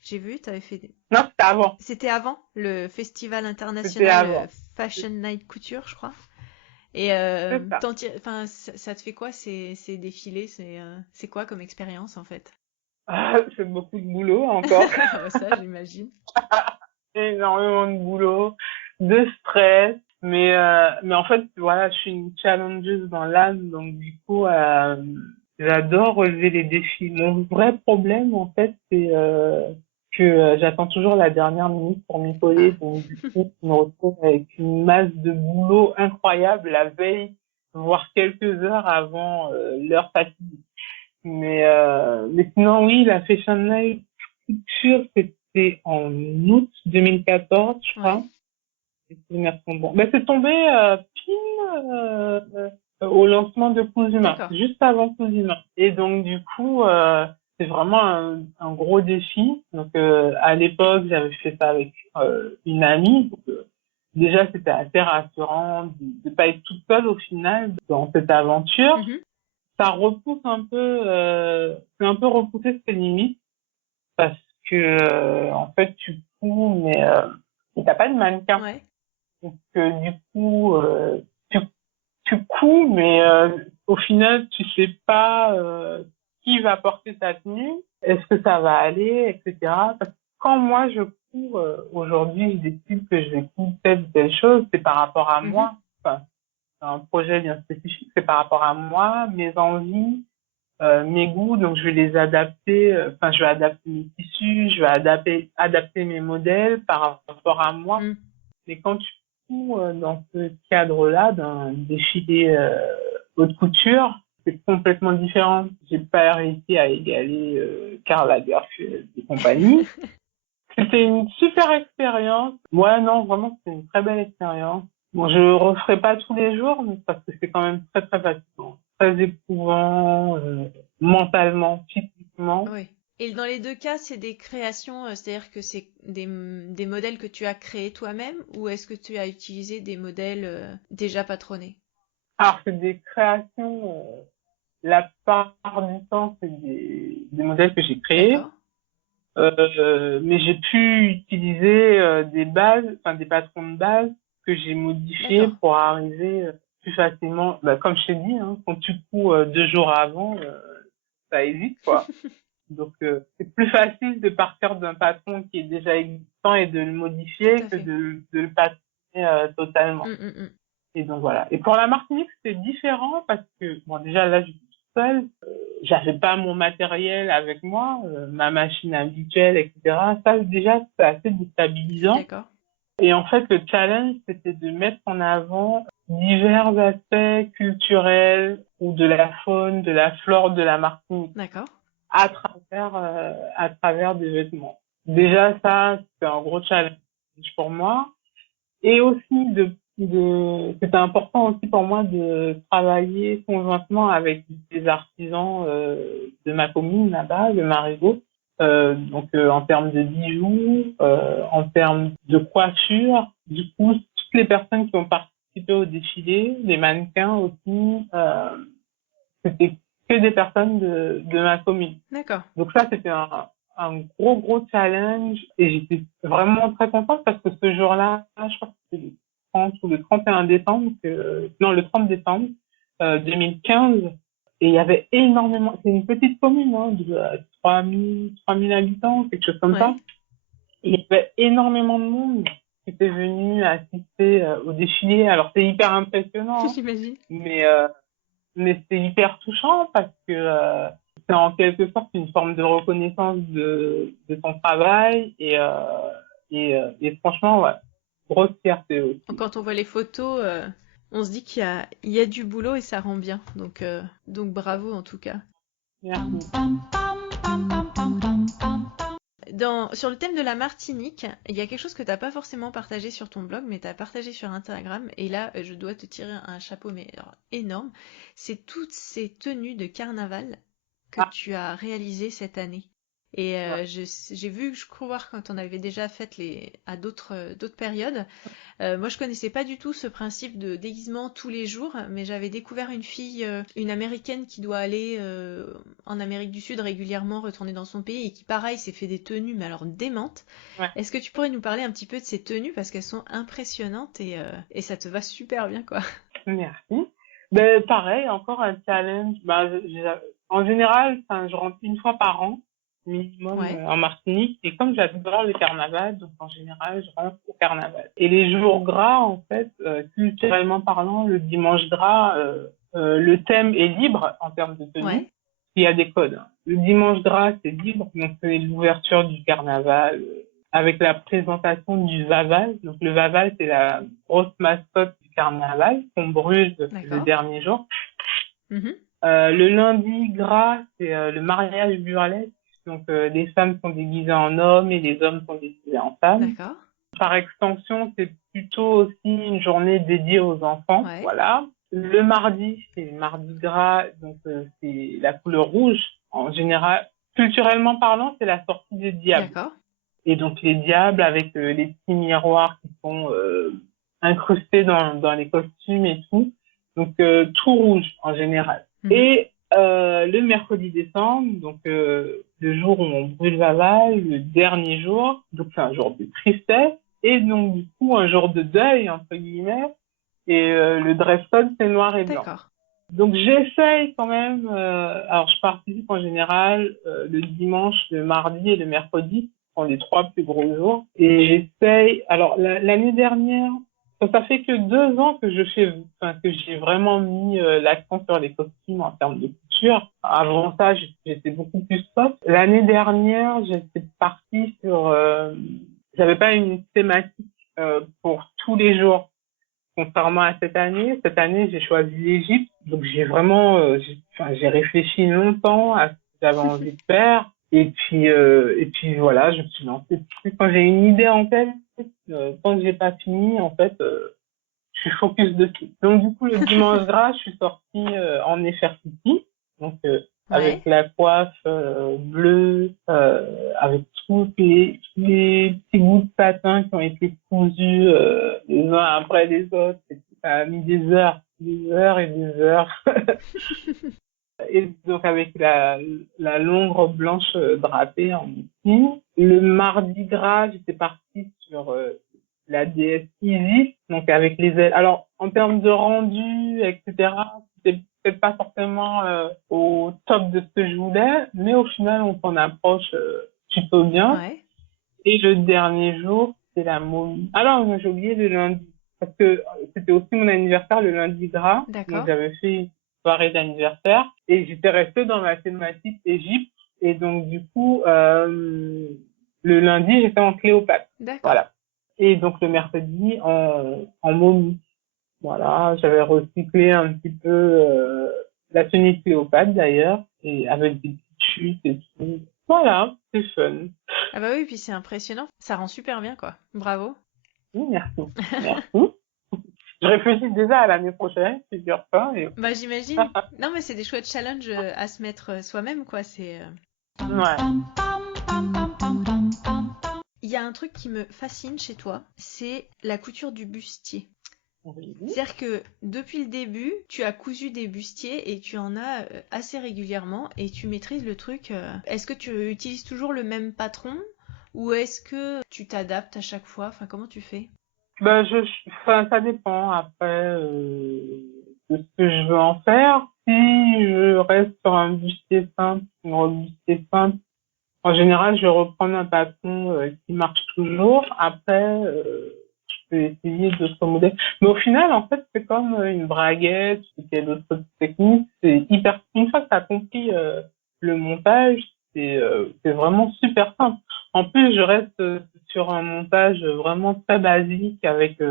J'ai vu, tu avais fait Non, c'était avant. c'était avant le festival C'était international avant. Fashion Night Couture, je crois. Et C'est ça. enfin, ça te fait quoi ces défilés? C'est quoi comme expérience en fait? Ah, c'est beaucoup de boulot encore. Ça, j'imagine. Énormément de boulot, de stress. Mais en fait, voilà, je suis une challengeuse dans l'âme, donc du coup, j'adore relever les défis. Mon vrai problème, en fait, c'est que j'attends toujours la dernière minute pour m'y coller. Ah, Donc du coup, je me retrouve avec une masse de boulot incroyable la veille, voire quelques heures avant l'heure fatidique. Mais sinon, oui, la Fashion Night Couture, c'était en août 2014, je crois. ouais, Si mes souvenirs sont bons. Ben, c'est tombé pile au lancement de Cousumin, d'accord. juste avant Cousumin. Et donc, du coup, c'est vraiment un gros défi. Donc, à l'époque, j'avais fait ça avec une amie. Donc, déjà, c'était assez rassurant de pas être toute seule au final dans cette aventure. Mhm. Ça repousse un peu, c'est un peu repousser ses limites parce que en fait tu couds mais t'as pas de mannequin. Ouais, Donc du coup tu tu couds mais au final tu sais pas qui va porter ta tenue, est-ce que ça va aller, etc. Parce que quand moi je couds aujourd'hui, je décide que je vais coudre telle ou telle chose, c'est par rapport à mhm. moi. Enfin, c'est un projet bien spécifique, c'est par rapport à moi, mes envies, mes goûts, donc je vais les adapter, enfin je vais adapter mes tissus, je vais adapter mes modèles par rapport à moi. Mm. Mais quand tu fous dans ce cadre-là d'un défilé haute couture, c'est complètement différent. J'ai pas réussi à égaler Karl Lagerfeld et compagnie. C'était une super expérience. Ouais, non, vraiment, c'était une très belle expérience. Bon, je referai pas tous les jours, mais parce que c'est quand même très, très fatigant. Très éprouvant, mentalement, physiquement. Oui. Et dans les deux cas, c'est des créations, c'est-à-dire que c'est des modèles que tu as créés toi-même ou est-ce que tu as utilisé des modèles déjà patronnés? Alors, c'est des créations, la part du temps, c'est des modèles que j'ai créés. D'accord, Mais j'ai pu utiliser des bases, enfin des patrons de base que j'ai modifiés d'accord. pour arriver plus facilement. Bah, comme je t'ai dit, hein, quand tu couds 2 jours avant, ça hésite quoi. Donc c'est plus facile de partir d'un patron qui est déjà existant et de le Tout modifier à que fait. de le patronner totalement. Mm, mm, mm. Et donc voilà. Et pour la Martinique, c'était différent parce que bon déjà là je suis toute seule, j'avais pas mon matériel avec moi, ma machine habituelle, etc. Ça déjà c'est assez déstabilisant. D'accord, Et en fait le challenge c'était de mettre en avant divers aspects culturels ou de la faune, de la flore de la Martinique d'accord. à travers des vêtements. Déjà ça c'est un gros challenge pour moi. Et aussi c'était important aussi pour moi de travailler conjointement avec des artisans de ma commune là-bas, le Marigot, En termes de bijoux, en termes de coiffure. Du coup, toutes les personnes qui ont participé au défilé, les mannequins aussi, c'était que des personnes de ma commune. D'accord. Donc ça, c'était un gros challenge et j'étais vraiment très contente parce que ce jour-là, je crois que c'était le 30 ou le 31 décembre, non, le 30 décembre 2015. Et il y avait énormément, c'est une petite commune, hein, de 3000 habitants, quelque chose comme ça. Et il y avait énormément de monde qui était venu assister au défilé. Alors c'est hyper impressionnant, J'imagine. Mais c'est hyper touchant parce que c'est en quelque sorte une forme de reconnaissance de ton travail et franchement, ouais, grosse fierté aussi. Quand on voit les photos, on se dit il y a du boulot et ça rend bien. Donc bravo en tout cas. Merci. Sur le thème de la Martinique, il y a quelque chose que tu n'as pas forcément partagé sur ton blog, mais tu as partagé sur Instagram. Et là, je dois te tirer un chapeau, mais alors, énorme. C'est toutes ces tenues de carnaval que tu as réalisées cette année. Et j'ai vu, je crois, quand on avait déjà fait à d'autres périodes. Moi, je connaissais pas du tout ce principe de déguisement tous les jours, mais j'avais découvert une fille, une américaine qui doit aller en Amérique du Sud régulièrement, retourner dans son pays et qui, pareil, s'est fait des tenues, mais alors démentes. Ouais. Est-ce que tu pourrais nous parler un petit peu de ces tenues parce qu'elles sont impressionnantes et ça te va super bien, quoi. Merci. Ben, pareil, encore un challenge. En général, je rentre une fois par an minimum en Martinique. Et comme j'adore le carnaval, donc en général, je rentre au carnaval. Et les jours gras, en fait, culturellement parlant, le dimanche gras, le thème est libre en termes de tenue. Ouais. Il y a des codes. Le dimanche gras, c'est libre, donc c'est l'ouverture du carnaval avec la présentation du Vaval. Donc le Vaval, c'est la grosse mascotte du carnaval qu'on brûle le dernier jour. Mm-hmm. Le lundi gras, c'est le mariage burlesque. Donc, les femmes sont déguisées en hommes et les hommes sont déguisés en femmes. D'accord. Par extension, c'est plutôt aussi une journée dédiée aux enfants. Ouais. Voilà. Le mardi, c'est le mardi gras, donc c'est la couleur rouge. En général, culturellement parlant, c'est la sortie des diables. D'accord. Et donc, les diables avec les petits miroirs qui sont incrustés dans les costumes et tout. Donc, tout rouge en général. Mmh. Et le mercredi décembre, donc le jour où on brûle Vaval, le dernier jour, donc c'est un jour de tristesse et donc du coup un jour de deuil entre guillemets. Et le dress code c'est noir et blanc. D'accord. Donc j'essaye quand même. Alors je participe en général le dimanche, le mardi et le mercredi, qui sont les 3 plus gros jours. Et j'essaye. Alors l'année dernière. Ça fait que 2 ans que que j'ai vraiment mis l'accent sur les costumes en termes de couture. Avant ça, j'étais beaucoup plus soft. L'année dernière, j'étais partie sur, j'avais pas une thématique pour tous les jours. Contrairement à cette année j'ai choisi l'Égypte. Donc j'ai vraiment, j'ai réfléchi longtemps à ce que j'avais envie de faire. Et puis voilà, je me suis lancée. Quand j'ai une idée en tête, tant que j'ai pas fini, en fait, je suis focus dessus. Donc du coup, le dimanche gras, je suis sortie en Nefertiti, donc avec la coiffe bleue, avec tous les petits bouts de satin qui ont été cousus les uns après les autres. Ça a mis des heures et des heures. Et donc avec la longue robe blanche drapée en ici. Le mardi gras, j'étais partie sur la déesse Isis, donc avec les ailes. Alors en termes de rendu, etc., c'était peut-être pas forcément au top de ce que je voulais, mais au final on s'en approche plutôt bien. Ouais. Et le dernier jour, c'est la momie. Alors j'ai oublié le lundi, parce que c'était aussi mon anniversaire le lundi gras. D'accord. Donc j'avais fait soirée d'anniversaire et j'étais restée dans ma thématique Égypte et donc du coup le lundi j'étais en Cléopâtre. D'accord. Voilà. Et donc le mercredi en momie. Voilà, j'avais recyclé un petit peu la tenue de Cléopâtre d'ailleurs et avec des petites chutes et tout. Voilà, c'est fun. Ah bah oui, puis c'est impressionnant, ça rend super bien quoi. Bravo. Oui, merci. Merci. Je réfléchis déjà à l'année prochaine, figure-toi. Bah j'imagine. Non mais c'est des chouettes challenges à se mettre soi-même quoi. C'est. Ouais. il y a un truc qui me fascine chez toi, c'est la couture du bustier. Oui. C'est-à-dire que depuis le début, tu as cousu des bustiers et tu en as assez régulièrement et tu maîtrises le truc. Est-ce que tu utilises toujours le même patron ou est-ce que tu t'adaptes à chaque fois? Enfin, comment tu fais? Bah, enfin, ça dépend après de ce que je veux en faire. Si je reste sur un bustier simple, une robe bustier simple, en général, je vais reprendre un patron qui marche toujours. Après, je peux essayer d'autres modèles. Mais au final, en fait, c'est comme une braguette, il y a d'autres techniques. C'est hyper. Une fois que tu as compris le montage, c'est vraiment super simple. En plus, je reste sur un montage vraiment très basique avec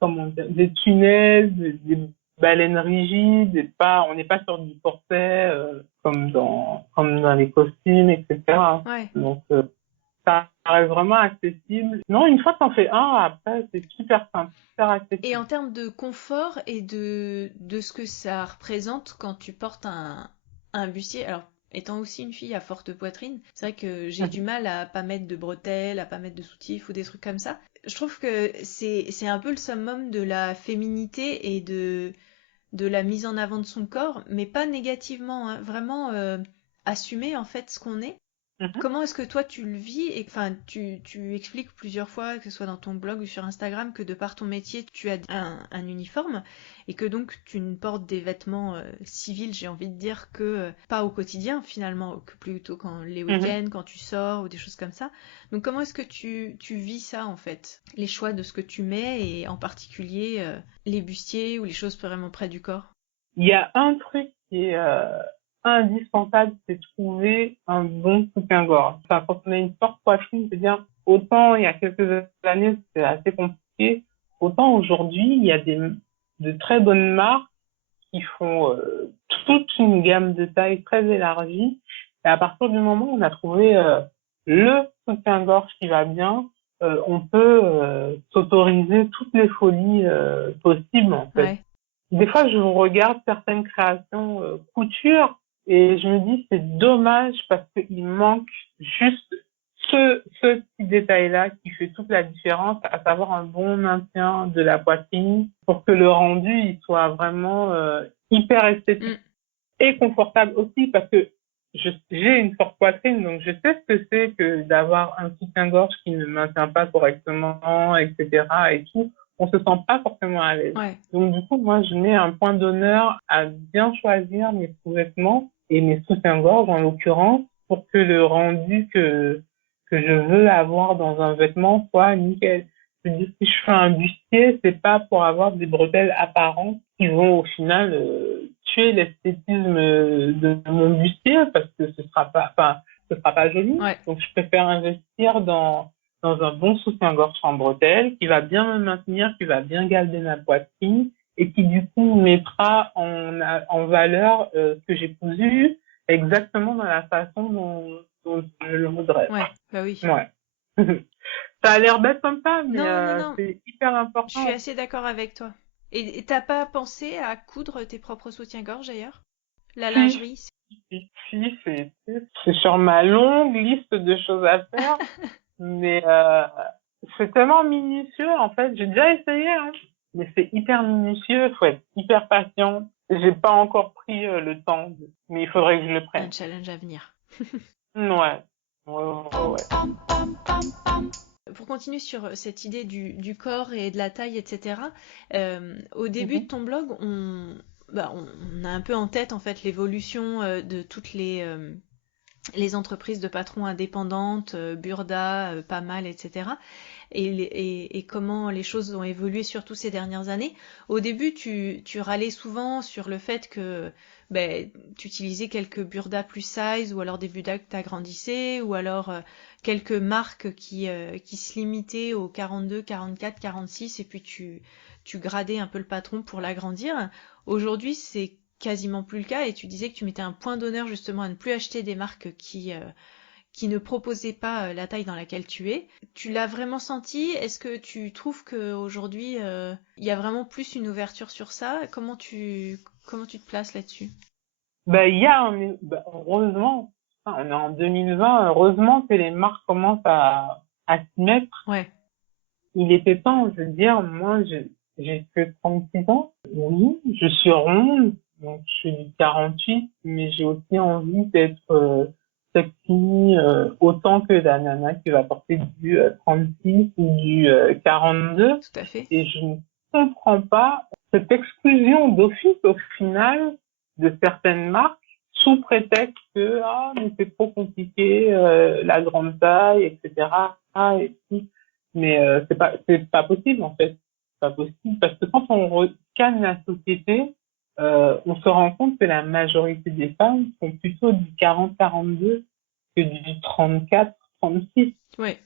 comment dire, des tunnels, des baleines rigides, et pas, on n'est pas sur du corset comme dans les costumes, etc. Ouais. Donc ça reste vraiment accessible. Non, une fois que t'en fais un, après c'est super simple, super Et accessible. en termes de confort et de ce que ça représente quand tu portes un bustier, alors étant aussi une fille à forte poitrine, c'est vrai que j'ai du mal à pas mettre de bretelles, à pas mettre de soutifs ou des trucs comme ça. Je trouve que c'est un peu le summum de la féminité et de la mise en avant de son corps, mais pas négativement, hein, vraiment assumer en fait ce qu'on est. Mhm. Comment est-ce que toi tu le vis et enfin tu expliques plusieurs fois, que ce soit dans ton blog ou sur Instagram, que de par ton métier tu as un uniforme et que donc tu ne portes des vêtements civils, j'ai envie de dire, que pas au quotidien finalement, que plutôt quand les Mhm. week-ends, quand tu sors ou des choses comme ça. Donc comment est-ce que tu vis ça en fait? Les choix de ce que tu mets et en particulier les bustiers ou les choses vraiment près du corps? Il y a un truc qui est indispensable, c'est trouver un bon soutien-gorge. Enfin, quand on a une forte poitrine, je veux dire, autant il y a quelques années c'était assez compliqué, autant aujourd'hui il y a de très bonnes marques qui font toute une gamme de tailles très élargie. Et à partir du moment où on a trouvé le soutien-gorge qui va bien, on peut s'autoriser toutes les folies possibles en fait. Ouais. Des fois, je regarde certaines créations couture et je me dis c'est dommage parce qu'il manque juste ce petit détail-là qui fait toute la différence, à savoir un bon maintien de la poitrine pour que le rendu il soit vraiment hyper Mm. esthétique et confortable aussi parce que j'ai une forte poitrine, donc je sais ce que c'est que d'avoir un soutien-gorge qui ne maintient pas correctement, etc. et tout. On se sent pas forcément à l'aise. Ouais. Donc du coup, moi, je mets un point d'honneur à bien choisir mes sous-vêtements et mes soutiens-gorge en l'occurrence pour que le rendu que je veux avoir dans un vêtement soit nickel. Je veux dire, si je fais un bustier, c'est pas pour avoir des bretelles apparentes qui vont au final tuer l'esthétisme de mon bustier parce que ce sera pas joli. Ouais. Donc je préfère investir dans un bon soutien-gorge en bretelles qui va bien me maintenir, qui va bien garder ma poitrine et qui du coup mettra en valeur ce que j'ai cousu exactement dans la façon dont je le voudrais. Ouais. Bah oui. Ouais. Ça a l'air bête comme ça, mais Non, non, non. c'est hyper Je suis important. assez d'accord avec toi. Et t'as pas pensé à coudre tes propres soutiens-gorge d'ailleurs? La Si, lingerie, si, c'est sur ma longue liste de choses à faire, mais c'est tellement minutieux en fait. J'ai déjà essayé, hein, mais c'est hyper minutieux. Faut être hyper patient. J'ai pas encore pris le temps, mais il faudrait que je le un prenne. challenge à venir. Ouais, ouais. Pour continuer sur cette idée du corps et de la taille, etc., au début de Mhm, ton blog, on a un peu en tête en fait l'évolution de toutes les entreprises de patrons indépendantes, Burda, Pas Mal, etc. Et comment les choses ont évolué surtout ces dernières années. Au début, tu râlais souvent sur le fait que ben, tu utilisais quelques Burda plus size ou alors des Burda que tu agrandissais ou alors quelques marques qui se limitaient au 42, 44, 46 et puis tu gradais un peu le patron pour l'agrandir. Aujourd'hui, c'est quasiment plus le cas et tu disais que tu mettais un point d'honneur justement à ne plus acheter des marques qui ne proposaient pas la taille dans laquelle tu es. Tu l'as vraiment senti? Est-ce que tu trouves qu'aujourd'hui, il y a vraiment plus une ouverture sur ça? Comment tu te places là-dessus? Ben, heureusement, on est en 2020, heureusement que les marques commencent à à s'y mettre. Ouais. Il était temps, je veux dire, moi, j'ai que 36 ans. Oui, je suis ronde, donc je suis du 48, mais j'ai aussi envie d'être sexy autant que la nana qui va porter du 36 ou du 42. Tout à fait. Et je ne comprends pas cette exclusion d'office au final de certaines marques sous prétexte que ah mais c'est trop compliqué la grande taille etc. Et tout. Mais c'est pas possible en fait, c'est pas possible parce que quand on regarde la société on se rend compte que la majorité des femmes sont plutôt du 40-42 que du 34-36. Ouais.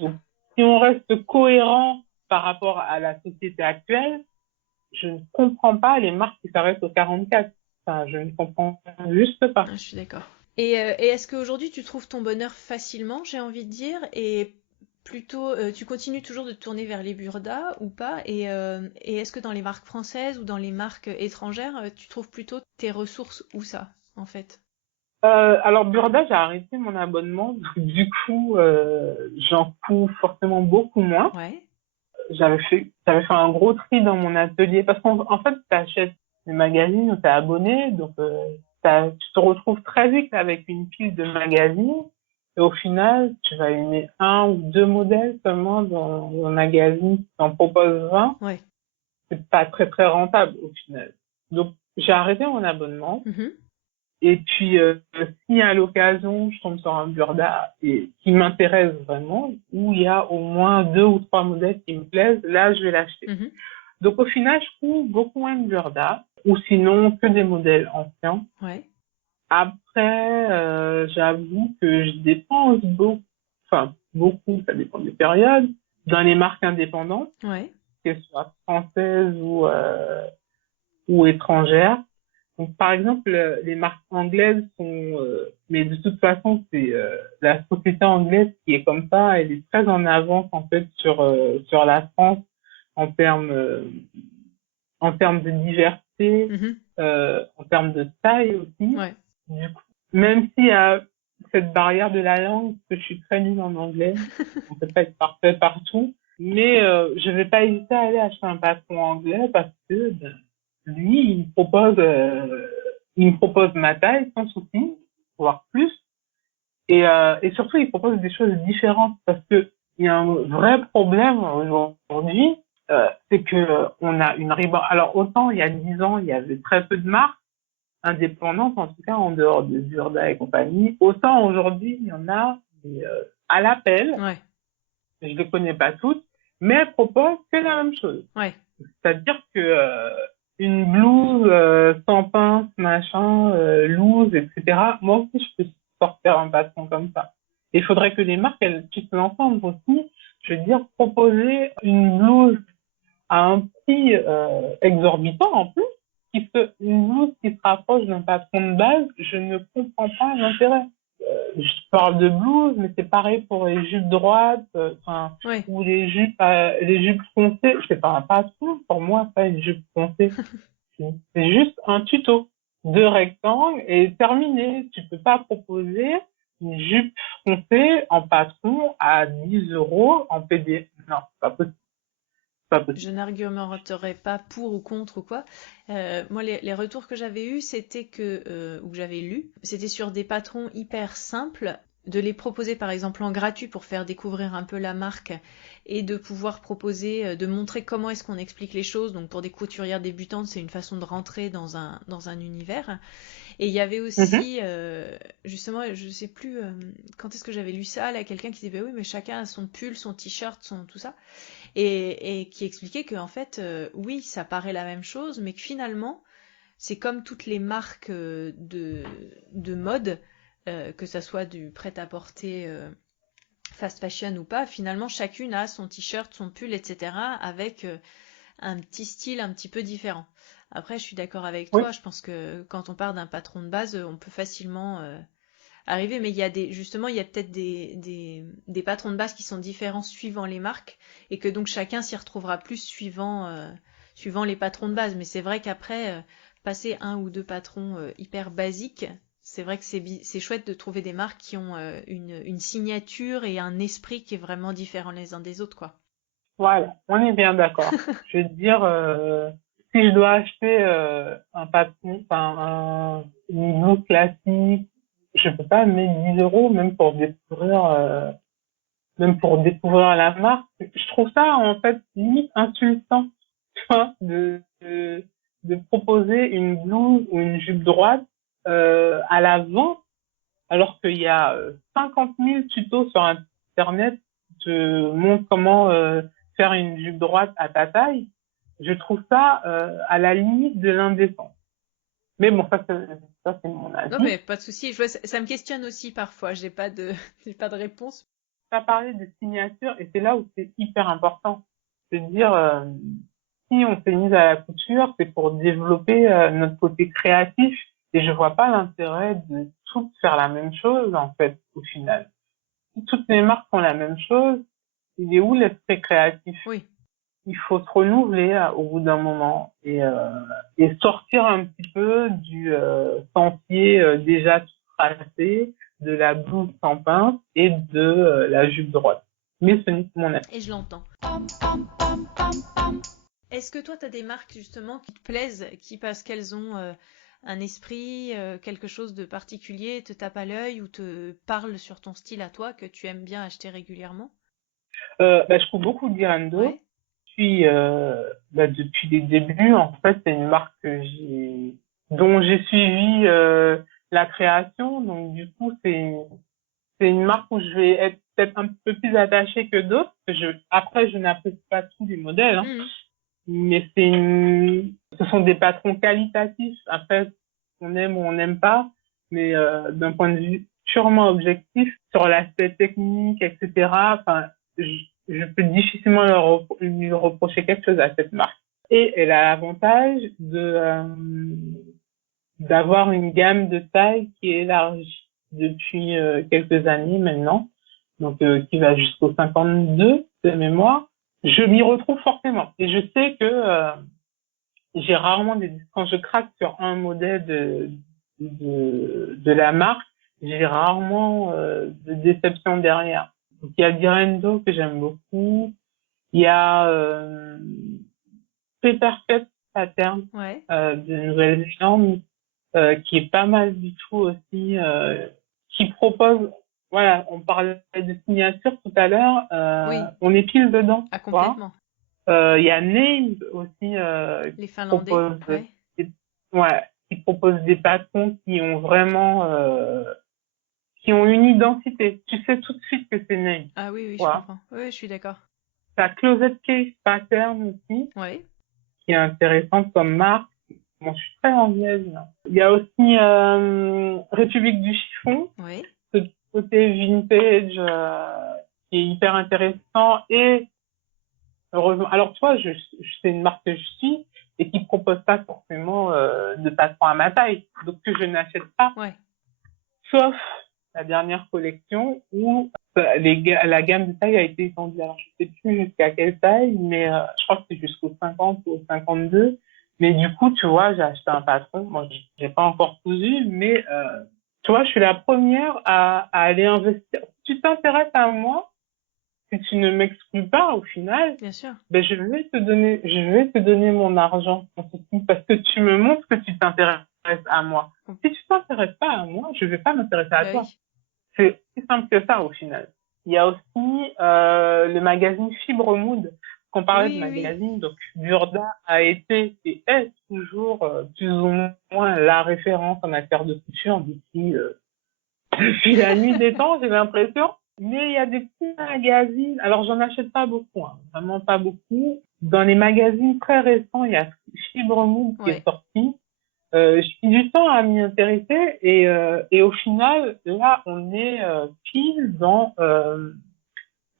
Donc si on reste cohérent par rapport à la société actuelle, je ne comprends pas les marques qui s'arrêtent au 44. Enfin, je ne comprends juste pas. Je suis d'accord. Et est-ce qu'aujourd'hui tu trouves ton bonheur facilement, j'ai envie de dire, et plutôt tu continues toujours de te tourner vers les burdas ou pas, et est-ce que dans les marques françaises ou dans les marques étrangères, tu trouves plutôt tes ressources où ça, en fait? Alors Burda, j'ai arrêté mon abonnement, donc du coup, j'en couds forcément beaucoup moins. Ouais. J'avais fait un gros tri dans mon atelier parce qu'en fait, tu achètes des magazines où tu es abonné, donc tu te retrouves très vite avec une pile de magazines et au final, tu vas aimer un ou deux modèles seulement dans un magazine qui t'en propose 20. Ouais. C'est pas très très rentable au final. Donc j'ai arrêté mon abonnement Mhm. et puis si à l'occasion je tombe sur un Burda et qui m'intéresse vraiment, où il y a au moins deux ou trois modèles qui me plaisent, là je vais l'acheter. Mhm. Donc au final je trouve beaucoup moins de Burda ou sinon que des modèles anciens. Ouais. Après j'avoue que je dépense beaucoup, enfin beaucoup, ça dépend des périodes, dans les marques indépendantes, Ouais. qu'elles soient françaises ou étrangères. Donc, par exemple, les marques anglaises sont, mais de toute façon, c'est la société anglaise qui est comme ça. Elle est très en avance en fait sur la France en termes en termes de diversité, Mhm. en termes de taille aussi. Ouais. Du coup, même s'il y a cette barrière de la langue, parce que je suis très nulle en anglais, on peut pas être parfait partout. Mais je vais pas hésiter à aller acheter un patron anglais parce que ben, lui, il me propose ma taille sans souci, voire plus. Et surtout, il propose des choses différentes parce que il y a un vrai problème aujourd'hui, c'est que on a une riba. Alors autant il y a 10 ans, il y avait très peu de marques indépendantes, en tout cas en dehors de Burda et compagnie. Autant aujourd'hui, il y en a à l'appel. Ouais. Je les connais pas toutes, mais elles proposent que la même chose. Ouais. C'est-à-dire que une blouse sans pince, machin, loose, etc. Moi aussi, je peux sortir un patron comme ça. Il faudrait que les marques, elles puissent l'entendre aussi. Je veux dire, proposer une blouse à un prix exorbitant en plus, une blouse qui se rapproche d'un patron de base, je ne comprends pas l'intérêt. Je parle de blouse, mais c'est pareil pour les jupes droites, Ouais. ou les jupes froncées. C'est pas un patron pour moi, ça, une jupe froncée. C'est juste un tuto. Deux rectangles et terminé. Tu peux pas proposer une jupe froncée en patron à 10 euros en PDF. Non, c'est pas possible. C'est pas Je possible. n'argumenterai pas pour ou contre ou quoi. Moi, les retours que j'avais eus, c'était ou que j'avais lus, c'était sur des patrons hyper simples, de les proposer par exemple en gratuit pour faire découvrir un peu la marque et de pouvoir proposer, de montrer comment est-ce qu'on explique les choses. Donc pour des couturières débutantes, c'est une façon de rentrer dans un univers. Et il y avait Mhm. aussi, justement, je sais plus quand est-ce que j'avais lu ça, là, quelqu'un qui disait, bah oui, mais chacun a son pull, son t-shirt, son tout ça. Et qui expliquait que en fait, oui, ça paraît la même chose, mais que finalement, c'est comme toutes les marques de mode, que ça soit du prêt-à-porter fast fashion ou pas, finalement, chacune a son t-shirt, son pull, etc., avec un petit style un petit peu différent. Après, je suis d'accord avec Oui. toi, je pense que quand on part d'un patron de base, on peut facilement arriver, mais justement, il y a peut-être des patrons de base qui sont différents suivant les marques, et que donc chacun s'y retrouvera plus suivant les patrons de base. Mais c'est vrai qu'après, passer un ou deux patrons hyper basiques, c'est vrai que c'est chouette de trouver des marques qui ont une signature et un esprit qui est vraiment différent les uns des autres, quoi. Voilà, on est bien d'accord. Je veux dire, si je dois acheter un patron, une blouse classique, je peux pas mettre 10 euros même pour découvrir la marque. Je trouve ça en fait limite insultant, tu vois, de proposer une blouse ou une jupe droite à la vente, alors qu'il y a 50 000 tutos sur Internet qui te montrent comment faire une jupe droite à ta taille. Je trouve ça à la limite de l'indécent. Mais bon, ça c'est mon Non, avis. mais pas de souci. Ça me questionne aussi parfois. J'ai pas de, j'ai pas de réponse. Tu as parlé de signature et c'est là où c'est hyper important. C'est de dire, si on s'est mis à la couture, c'est pour développer notre côté créatif. Et je vois pas l'intérêt de toutes faire la même chose, en fait, au final. Si toutes les marques font la même chose, il est où l'esprit créatif? Oui. Il faut se renouveler au bout d'un moment et sortir un petit peu du sentier déjà tout tracé, de la blouse sans pince et de la jupe droite. Mais ce n'est que mon avis. Et je l'entends. Est-ce que toi, tu as des marques justement qui te plaisent, qui parce qu'elles ont un esprit, quelque chose de particulier, te tape à l'œil ou te parle sur ton style à toi que tu aimes bien acheter régulièrement? Je trouve beaucoup Ouais. d'Irando. Puis, depuis les débuts, en fait, c'est une marque dont j'ai suivi la création. Donc, du coup, c'est une marque où je vais être peut-être un peu plus attachée que d'autres. Après, je n'apprécie pas tous les modèles, hein, Mhm. mais ce sont des patrons qualitatifs. Après, on aime ou on n'aime pas, mais d'un point de vue purement objectif, sur l'aspect technique, etc., enfin, je, je peux difficilement lui reprocher quelque chose à cette marque. Et elle a l'avantage d'avoir une gamme de taille qui est élargie depuis quelques années maintenant, donc qui va jusqu'au 52 de mémoire. Je m'y retrouve forcément et je sais que j'ai rarement quand je craque sur un modèle de la marque, j'ai rarement de déception derrière. Donc il y a Direndo que j'aime beaucoup, il y a Papercut Pattern Ouais. de Nouvelle-Zélande qui est pas mal du tout aussi, qui propose, voilà, on parlait de signature tout à l'heure, Oui. on est pile dedans, Ah, tu vois. complètement. Il y a Names aussi Les qui Finlandais. propose Ouais. ouais, qui propose des patrons qui ont vraiment qui ont une identité. Tu sais tout de suite que c'est Names. Ah oui, oui, je Voilà. comprends. Oui, je suis d'accord. T'as Closet Case Pattern aussi, Ouais. qui est intéressante comme marque. Bon, je suis très envieuse, là. Il y a aussi République du Chiffon, Ouais. ce côté vintage qui est hyper intéressant et heureusement. Alors toi, c'est une marque que je suis et qui propose pas forcément de patron à ma taille, donc que je n'achète pas, Ouais. sauf la dernière collection où la gamme de taille a été étendue. Alors je sais plus jusqu'à quelle taille, mais je crois que c'est jusqu'au 50 ou au 52. Mais du coup, tu vois, j'ai acheté un patron. Moi, j'ai pas encore cousu, mais tu vois, je suis la première à aller investir. Si tu t'intéresses à moi, si tu ne m'exclus pas au final, Bien sûr. ben je vais te donner mon argent parce que tu me montres que tu t'intéresses à moi. Si tu t'intéresses pas à moi, je vais pas m'intéresser à Bah toi. oui. C'est aussi simple que ça au final. Il y a aussi le magazine Fibre Mood. Qu'on parlait de Oui, oui. magazine, donc Burda a été et est toujours plus ou moins la référence en matière de couture depuis la nuit des temps, j'ai l'impression. Mais il y a des petits magazines. Alors, j'en achète pas beaucoup, hein, vraiment pas beaucoup. Dans les magazines très récents, il y a Fibre Mood qui est Ouais. sorti. J'ai mis du temps à m'y intéresser et au final, là, on est pile dans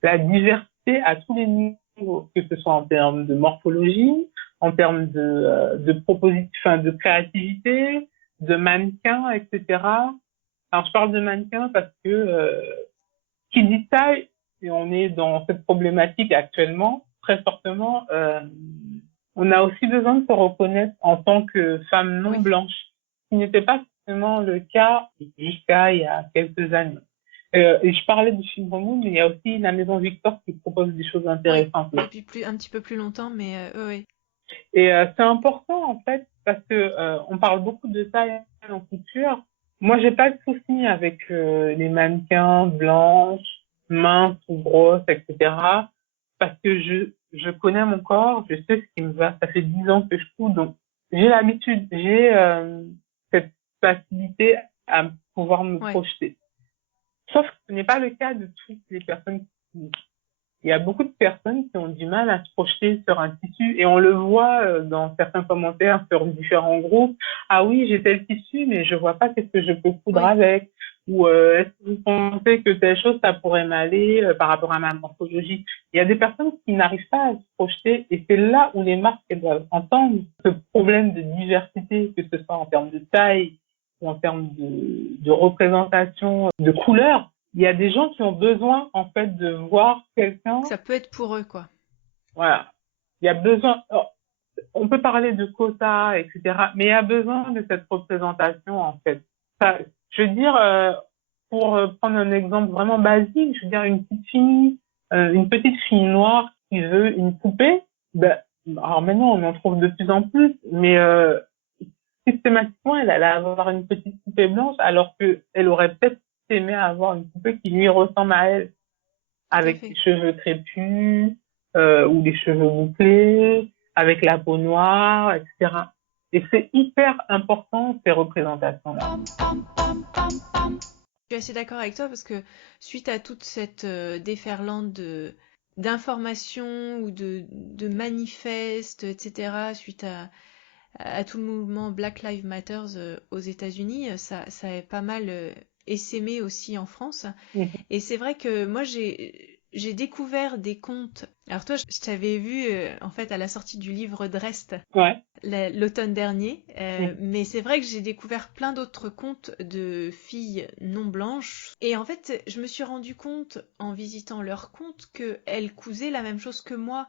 la diversité à tous les niveaux, que ce soit en termes de morphologie, en termes de proposition, enfin, de créativité, de mannequins, etc. Alors, je parle de mannequins parce que qui dit taille, et on est dans cette problématique actuellement, très fortement, on a aussi besoin de se reconnaître en tant que femme non Oui. blanche, ce qui n'était pas forcément le cas jusqu'à il y a quelques années. Et je parlais du film Moon, mais il y a aussi la Maison Victor qui propose des choses Oui, intéressantes. depuis un petit peu plus longtemps, mais ouais. Et c'est important en fait parce que on parle beaucoup de taille en couture. Moi, j'ai pas de souci avec les mannequins blanches, minces ou grosses, etc. Parce que je connais mon corps, je sais ce qui me va. Ça fait 10 ans que je couds, donc j'ai l'habitude, j'ai cette facilité à pouvoir me Ouais. projeter. Sauf que ce n'est pas le cas de toutes les personnes qui il y a beaucoup de personnes qui ont du mal à se projeter sur un tissu et on le voit dans certains commentaires sur différents groupes. Ah oui, j'ai tel tissu, mais je vois pas qu'est-ce que je peux coudre Oui. avec. Ou est-ce que vous pensez que telle chose, ça pourrait m'aller par rapport à ma morphologie? Il y a des personnes qui n'arrivent pas à se projeter et c'est là où les marques elles doivent entendre ce problème de diversité, que ce soit en termes de taille ou en termes de représentation, de couleur. Il y a des gens qui ont besoin, en fait, de voir quelqu'un. Ça peut être pour eux, quoi. Voilà. Il y a besoin, on peut parler de quotas, etc., mais il y a besoin de cette représentation, en fait. Ça, je veux dire, pour prendre un exemple vraiment basique, je veux dire, une petite fille noire qui veut une poupée, ben, alors maintenant, on en trouve de plus en plus, mais systématiquement, elle allait avoir une petite poupée blanche, alors qu'elle aurait peut-être aimé avoir une poupée qui lui ressemble à elle, Tout à avec fait. les cheveux crépus, ou les cheveux bouclés, avec la peau noire, etc. Et c'est hyper important, ces représentations-là. Je suis assez d'accord avec toi parce que suite à toute cette déferlante d'informations ou de manifestes, etc., suite à tout le mouvement Black Lives Matter aux États-Unis, ça a pas mal essaimé aussi en France. Mhm. Et c'est vrai que moi j'ai découvert des comptes. Alors toi, je t'avais vu en fait à la sortie du livre Drest Ouais. l'automne dernier, Mhm. mais c'est vrai que j'ai découvert plein d'autres comptes de filles non blanches. Et en fait, je me suis rendu compte en visitant leurs comptes qu'elles cousaient la même chose que moi.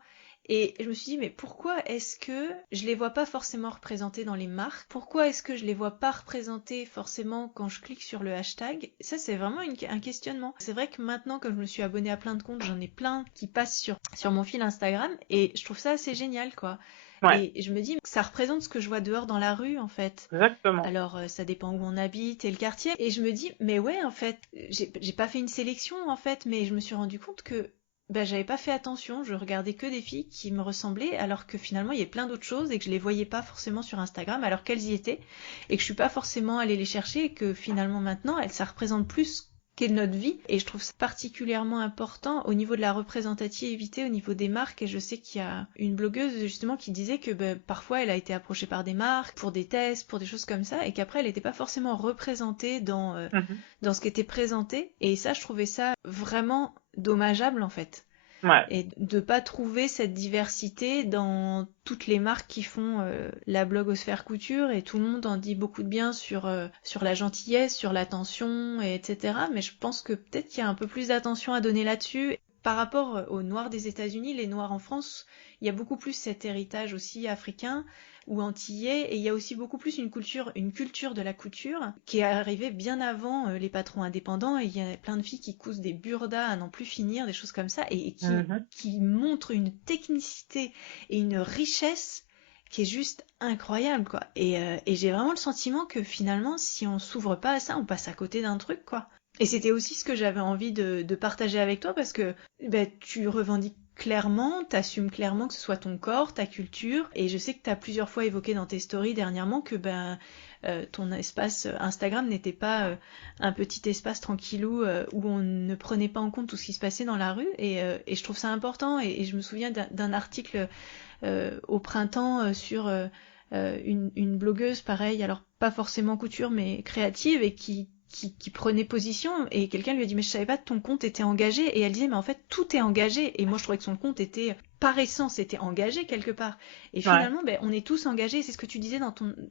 Et je me suis dit, mais pourquoi est-ce que je les vois pas forcément représentées dans les marques? Pourquoi est-ce que je les vois pas représentées forcément quand je clique sur le hashtag? Ça, c'est vraiment un questionnement. C'est vrai que maintenant, comme je me suis abonnée à plein de comptes, j'en ai plein qui passent sur mon fil Instagram et je trouve ça assez génial, quoi. Ouais, Et je me dis, ça représente ce que je vois dehors dans la rue, en fait. exactement. Alors, ça dépend où on habite et le quartier. Et je me dis, mais ouais, en fait, j'ai pas fait une sélection, en fait, mais je me suis rendu compte que bah, j'avais pas fait attention. Je regardais que des filles qui me ressemblaient, alors que finalement, il y a plein d'autres choses et que je les voyais pas forcément sur Instagram, alors qu'elles y étaient. Et que je suis pas forcément allée les chercher et que finalement, maintenant, ça représente plus qu'est notre vie. Et je trouve ça particulièrement important au niveau de la représentativité, au niveau des marques. Et je sais qu'il y a une blogueuse justement qui disait que parfois elle a été approchée par des marques pour des tests, pour des choses comme ça, et qu'après elle n'était pas forcément représentée Mhm. dans ce qui était présenté. Et ça, je trouvais ça vraiment dommageable en fait. Ouais. Et de pas trouver cette diversité dans toutes les marques qui font la blogosphère couture, et tout le monde en dit beaucoup de bien sur la gentillesse, sur l'attention, etc. Mais je pense que peut-être qu'il y a un peu plus d'attention à donner là-dessus. Par rapport aux Noirs des États-Unis, les Noirs en France, il y a beaucoup plus cet héritage aussi africain ou antillais, et il y a aussi beaucoup plus une culture de la couture qui est arrivée bien avant les patrons indépendants, et il y a plein de filles qui cousent des burdas à n'en plus finir, des choses comme ça, et Mhm. qui montrent une technicité et une richesse qui est juste incroyable, quoi. Et j'ai vraiment le sentiment que finalement, si on s'ouvre pas à ça, on passe à côté d'un truc, quoi. Et c'était aussi ce que j'avais envie de partager avec toi parce que tu revendiques clairement, t'assumes clairement que ce soit ton corps, ta culture, et je sais que t'as plusieurs fois évoqué dans tes stories dernièrement que ton espace Instagram n'était pas un petit espace tranquillou où on ne prenait pas en compte tout ce qui se passait dans la rue, et je trouve ça important, et je me souviens d'un article au printemps sur une blogueuse, pareil, alors pas forcément couture, mais créative, et qui prenait position, et quelqu'un lui a dit mais je savais pas que ton compte était engagé, et elle disait mais en fait tout est engagé, et moi je trouvais que son compte était par essence était engagé quelque part, et Ouais. finalement on est tous engagés. C'est ce que tu disais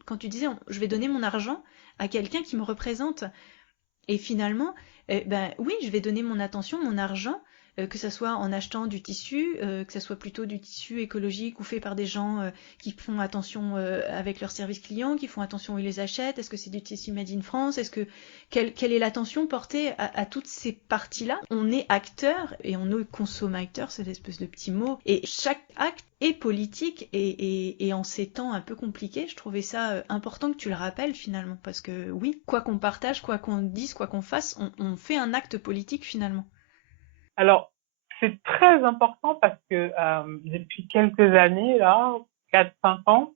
quand tu disais je vais donner mon argent à quelqu'un qui me représente, et finalement oui, je vais donner mon attention, mon argent, que ça soit en achetant du tissu, que ça soit plutôt du tissu écologique ou fait par des gens qui font attention avec leur service client, qui font attention où ils les achètent. Est-ce que c'est du tissu made in France? Quelle est l'attention portée à toutes ces parties-là? On est acteur et on est consommateur, c'est l'espèce de petit mot. Et chaque acte est politique et en ces temps un peu compliqués, je trouvais ça important que tu le rappelles finalement. Parce que oui, quoi qu'on partage, quoi qu'on dise, quoi qu'on fasse, on fait un acte politique finalement. Alors, c'est très important parce que depuis quelques années, là, 4-5 ans,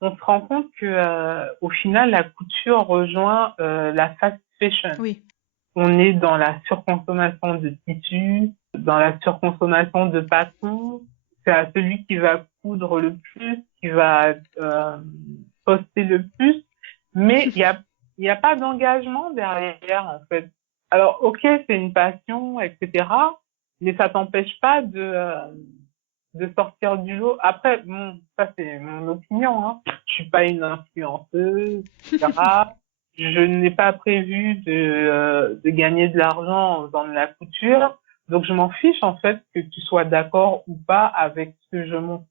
on se rend compte que au final, la couture rejoint la fast fashion. Oui. On est dans la surconsommation de tissus, dans la surconsommation de patrons. C'est à celui qui va coudre le plus, qui va poster le plus, mais il y a pas d'engagement derrière en fait. Alors ok, c'est une passion, etc. Mais ça t'empêche pas de sortir du lot. Après, bon, ça c'est mon opinion, hein. Je suis pas une influenceuse, etc. Je n'ai pas prévu de gagner de l'argent en faisant de la couture. Donc je m'en fiche en fait que tu sois d'accord ou pas avec ce que je montre.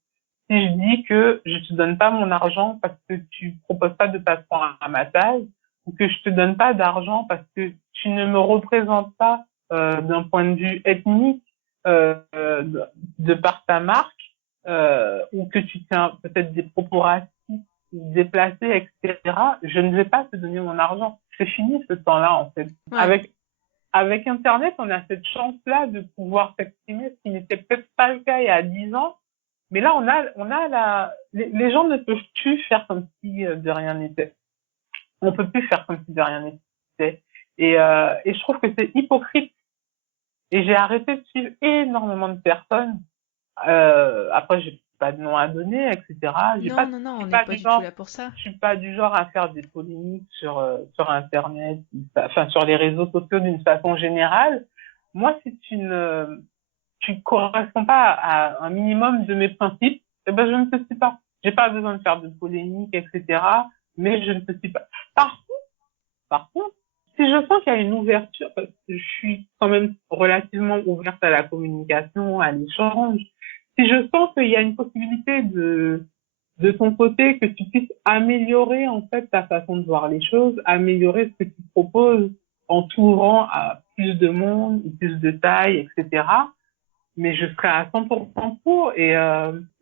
Si je dis que je te donne pas mon argent parce que tu proposes pas de patron à ma taille, ou que je te donne pas d'argent parce que tu ne me représentes pas d'un point de vue ethnique, de par ta marque, ou que tu tiens peut-être des propos racistes, déplacés, etc., je ne vais pas te donner mon argent. C'est fini ce temps-là, en fait. Ouais. Avec Internet, on a cette chance-là de pouvoir s'exprimer, ce qui n'était peut-être pas le cas il y a 10 ans. Mais là, les gens ne peuvent plus faire comme si de rien n'était. On peut plus faire comme si de rien n'était. Et je trouve que c'est hypocrite. Et j'ai arrêté de suivre énormément de personnes. Après, j'ai pas de nom à donner, etc. Non, on n'est pas du tout là pour ça. Je suis pas du genre à faire des polémiques sur Internet, enfin sur les réseaux sociaux d'une façon générale. Moi, si tu ne corresponds pas à un minimum de mes principes, eh ben je ne te suis pas. J'ai pas besoin de faire de polémiques, etc. Mais je ne te suis pas. Par contre, si je sens qu'il y a une ouverture, parce que je suis quand même relativement ouverte à la communication, à l'échange, si je sens qu'il y a une possibilité de ton côté que tu puisses améliorer en fait ta façon de voir les choses, améliorer ce que tu proposes en t'ouvrant à plus de monde, plus de taille, etc. Mais je serais à 100% pour. Et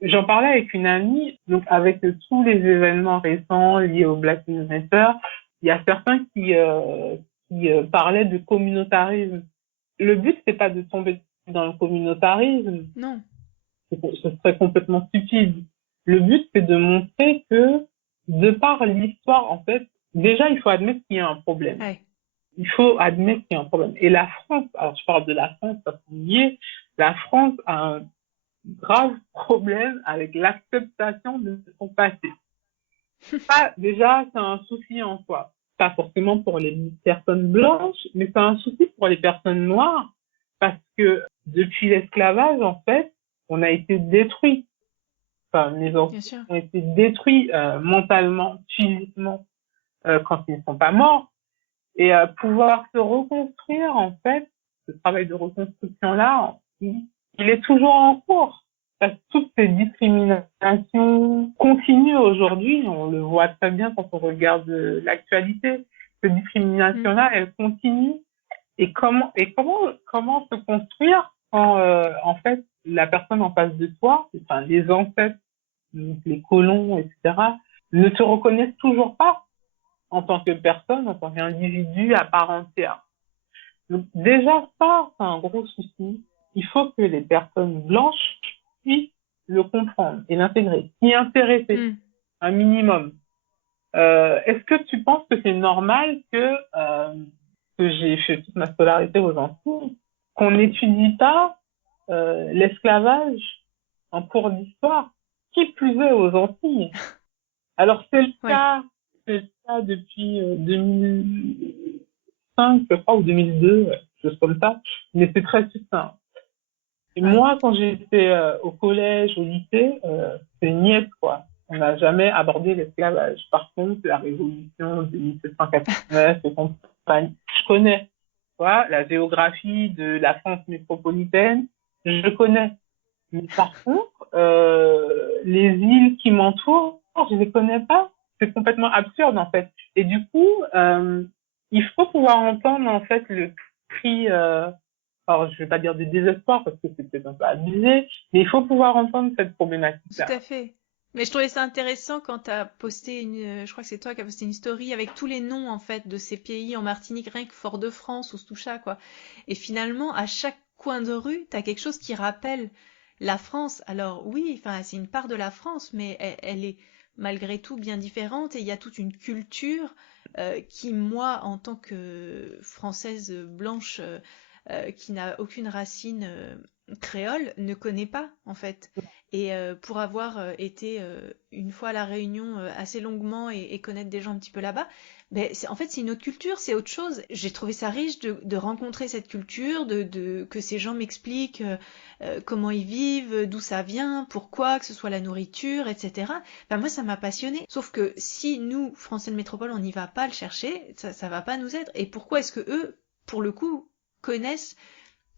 j'en parlais avec une amie, donc avec tous les événements récents liés au Black Lives Matter, il y a certains qui parlaient de communautarisme. Le but, c'est pas de tomber dans le communautarisme. Non. Ce serait complètement stupide. Le but, c'est de montrer que, de par l'histoire, en fait, déjà, il faut admettre qu'il y a un problème. Ouais. Il faut admettre qu'il y a un problème. Et la France, alors je parle de la France parce qu'on y est, la France a un grave problème avec l'acceptation de son passé. Ça, déjà, c'est un souci en soi. Pas forcément pour les personnes blanches, mais c'est un souci pour les personnes noires parce que depuis l'esclavage, en fait, on a été détruits. Enfin, les enfants ont été détruits mentalement, physiquement, quand ils ne sont pas morts. Et pouvoir se reconstruire, en fait, ce travail de reconstruction-là, il est toujours en cours. Parce que toutes ces discriminations continuent aujourd'hui, on le voit très bien quand on regarde l'actualité. Ces discriminations-là, elles continuent. Et comment se construire quand, en fait, la personne en face de toi, enfin, les ancêtres, les colons, etc., ne te reconnaissent toujours pas en tant que personne, en tant qu'individu à part entière. Donc, déjà, ça, c'est un gros souci. Il faut que les personnes blanches puissent le comprendre et l'intégrer, s'y intéresser, un minimum. Est-ce que tu penses que c'est normal que j'ai fait toute ma scolarité aux Antilles, qu'on n'étudie pas l'esclavage en cours d'histoire, qui plus est aux Antilles? Alors, c'est le cas depuis 2005, je crois, ou 2002, chose comme ça, mais c'est très succinct. Et moi, quand j'étais au collège, au lycée, c'est niette, quoi. On n'a jamais abordé l'esclavage. Par contre, la révolution de 1789 et compagnie, je connais. vois, la géographie de la France métropolitaine, je connais. Mais par contre, les îles qui m'entourent, je les connais pas. C'est complètement absurde en fait. Et du coup, il faut pouvoir entendre en fait le cri. Alors, je vais pas dire du désespoir parce que c'est peut-être un peu abusé, mais il faut pouvoir entendre cette Tout problématique-là. à fait. Mais je trouvais ça intéressant quand tu as posté je crois que c'est toi qui as posté une story avec tous les noms en fait de ces pays en Martinique, rien que Fort-de-France ou Stoucha quoi. Et finalement, à chaque coin de rue, tu as quelque chose qui rappelle la France. Alors oui, enfin c'est une part de la France, mais elle est malgré tout bien différente et il y a toute une culture qui moi en tant que française blanche qui n'a aucune racine créole ne connaît pas en fait. Et pour avoir été une fois à La Réunion assez longuement et connaître des gens un petit peu là-bas, ben, en fait c'est une autre culture, c'est autre chose. J'ai trouvé ça riche de rencontrer cette culture, que ces gens m'expliquent comment ils vivent, d'où ça vient, pourquoi, que ce soit la nourriture, etc. Ben, moi ça m'a passionné. Sauf que si nous, Français de métropole, on n'y va pas le chercher, ça va pas nous être. Et pourquoi est-ce que eux, pour le coup, connaissent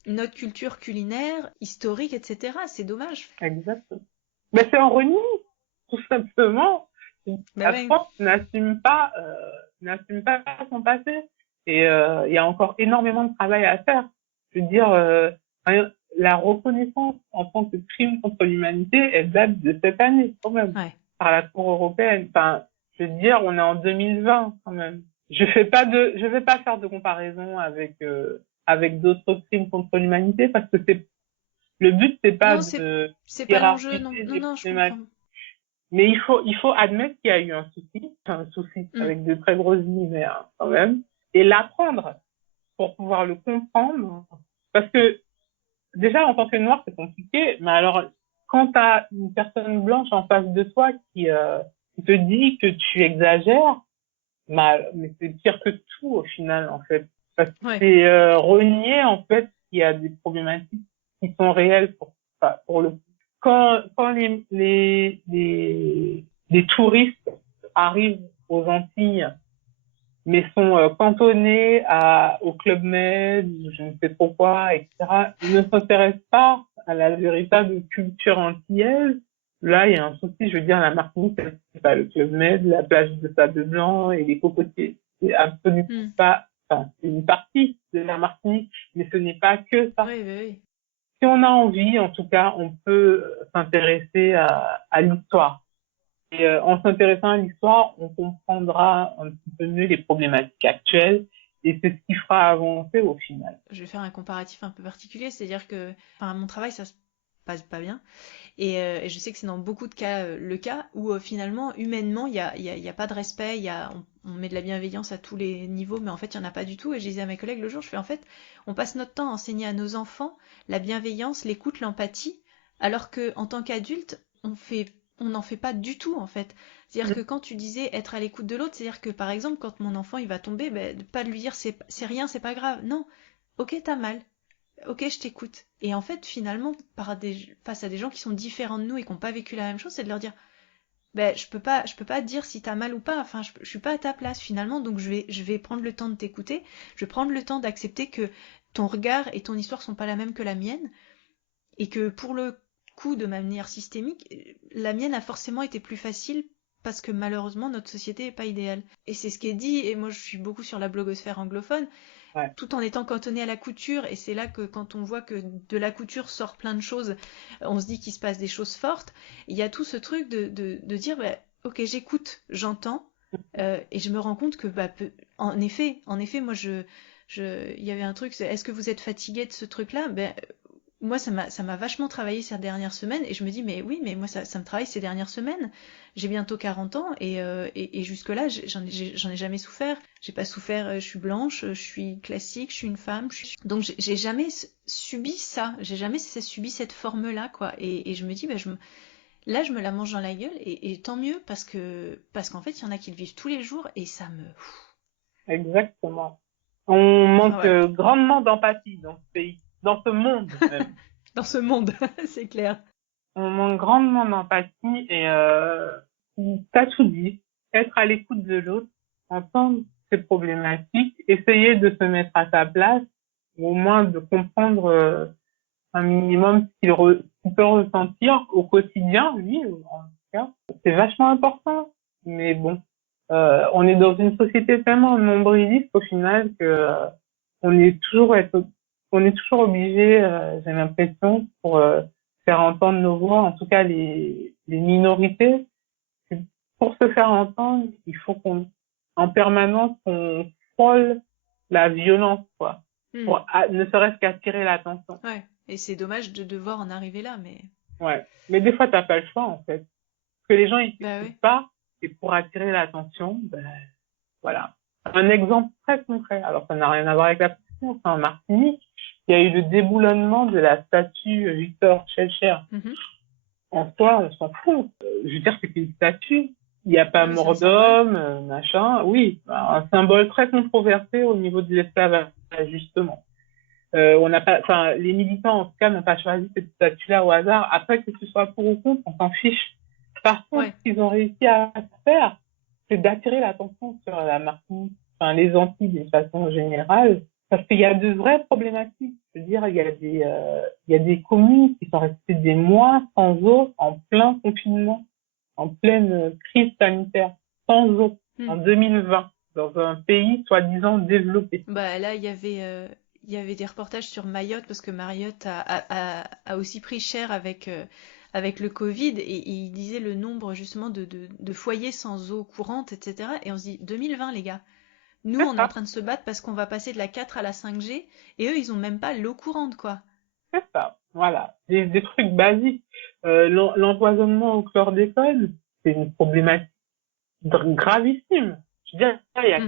notre culture culinaire, historique, etc. C'est dommage. Exactement. Mais c'est un reniement, tout simplement. Ben La ouais, France n'assume pas son passé. Et il y a encore énormément de travail à faire. Je veux dire, la reconnaissance en tant que crime contre l'humanité, elle date de cette année quand même, ouais. par la Cour européenne. Enfin, je veux dire, on est en 2020 quand même. Je vais pas faire de comparaison avec d'autres crimes contre l'humanité parce que le but, c'est pas Non, de c'est pas l'enjeu, non, hiérarchiser non, les non, je problématiques. comprends. Mais il faut admettre qu'il y a eu un souci Mm. avec de très grosses guillemets quand même, et l'apprendre pour pouvoir le comprendre. Parce que déjà, en tant que noir, c'est compliqué, mais alors, quand tu as une personne blanche en face de toi qui te dit que tu exagères, bah, mais c'est pire que tout au final, en fait. Parce que Ouais, c'est renier, en fait, qu'il y a des problématiques qui sont réelles pour le quand les touristes arrivent aux Antilles, mais sont cantonnés au Club Med, je ne sais trop quoi, etc., ils ne s'intéressent pas à la véritable culture antillaise. Là, il y a un souci, je veux dire, la Martinique, c'est pas le Club Med, la plage de sable blanc et les cocotiers. C'est absolument mm. pas, enfin, c'est une partie de la Martinique, mais ce n'est pas que ça. Oui, oui, oui. Si on a envie, en tout cas, on peut s'intéresser à l'histoire. Et en s'intéressant à l'histoire, on comprendra un petit peu mieux les problématiques actuelles et c'est ce qui fera avancer au final. Je vais faire un comparatif un peu particulier, c'est-à-dire que, enfin, mon travail, ça se passe pas bien. Et je sais que c'est dans beaucoup de cas le cas où finalement, humainement, il y a pas de respect, on met de la bienveillance à tous les niveaux, mais en fait, il n'y en a pas du tout. Et je disais à mes collègues le jour, je fais en fait, on passe notre temps à enseigner à nos enfants la bienveillance, l'écoute, l'empathie, alors que en tant qu'adulte, on n'en fait pas du tout en fait. C'est-à-dire que quand tu disais être à l'écoute de l'autre, c'est-à-dire que par exemple, quand mon enfant il va tomber, ben, pas de lui dire c'est rien, c'est pas grave. Non, ok, t'as mal. Ok, je t'écoute. Et en fait, finalement, face à des gens qui sont différents de nous et qui n'ont pas vécu la même chose, c'est de leur dire, ben, je peux pas te dire si t'as mal ou pas. Enfin, je suis pas à ta place finalement, donc je vais prendre le temps de t'écouter. Je vais prendre le temps d'accepter que ton regard et ton histoire sont pas la même que la mienne, et que pour le coup, de manière systémique, la mienne a forcément été plus facile parce que malheureusement notre société est pas idéale. Et c'est ce qui est dit. Et moi, je suis beaucoup sur la blogosphère anglophone Ouais. tout en étant cantonné à la couture. Et c'est là que quand on voit que de la couture sort plein de choses, on se dit qu'il se passe des choses fortes. Il y a tout ce truc de dire, bah, ok, j'écoute, j'entends, et je me rends compte que, bah, en effet, moi, il y avait un truc, est-ce que vous êtes fatigué de ce truc-là? Ben, moi, ça m'a vachement travaillé ces dernières semaines et je me dis, mais oui, mais moi, ça me travaille ces dernières semaines. J'ai bientôt 40 ans et jusque-là, j'en ai jamais souffert. J'ai pas souffert, je suis blanche, je suis classique, je suis une femme. Donc, j'ai jamais subi ça. J'ai jamais subi cette forme-là, quoi. Et je me dis, bah, là, je me la mange dans la gueule et tant mieux parce qu'en fait, il y en a qui le vivent tous les jours et ça me. Exactement. On Enfin, manque voilà. grandement d'empathie dans ce pays, dans ce monde même. Dans ce monde, c'est clair. On manque grandement d'empathie et t'as tout dit. Être à l'écoute de l'autre, entendre ces problématiques, essayer de se mettre à sa place, ou au moins de comprendre un minimum ce qu'il peut ressentir au quotidien, lui, en tout cas. C'est vachement important. Mais bon, on est dans une société tellement nombriliste au final que on est toujours on est toujours obligé, j'ai l'impression, pour faire entendre nos voix, en tout cas les minorités, pour se faire entendre, il faut en permanence, on frôle la violence, quoi, pour ne serait-ce qu'attirer l'attention. Ouais. Et c'est dommage de devoir en arriver là, mais... Ouais. Mais des fois, t'as pas le choix, en fait. Parce que les gens, ils t'écoutent oui. pas, et pour attirer l'attention, voilà. Un exemple très concret. Alors, ça n'a rien à voir avec la question, c'est en Martinique. Il y a eu le déboulonnement de la statue Victor Schœlcher. En soi, on s'en fout. Je veux dire, c'est une statue. Il n'y a pas mort d'homme, machin. Oui, un symbole très controversé au niveau de l'esclavage, justement. On n'a pas, enfin, les militants, en tout cas, n'ont pas choisi cette statue-là au hasard. Après, que ce soit pour ou contre, on s'en fiche. Par contre, ce qu'ils ont réussi à faire, c'est d'attirer l'attention sur la Martinique, enfin, les Antilles d'une façon générale, parce qu'il y a de vraies problématiques. Je veux dire, il y a des communes qui sont restées des mois sans eau, en plein confinement, en pleine crise sanitaire, sans eau, en 2020, dans un pays soi-disant développé. Bah, là, il y avait des reportages sur Mayotte, parce que Mayotte a aussi pris cher avec le Covid, et il disait le nombre justement de foyers sans eau courante, etc. Et on se dit, 2020 les gars, nous on est en train de se battre parce qu'on va passer de la 4 à la 5G, et eux ils ont même pas l'eau courante, quoi. C'est ça, voilà, des trucs basiques. L'empoisonnement au chlordécone, c'est une problématique gravissime. Je veux dire, il y a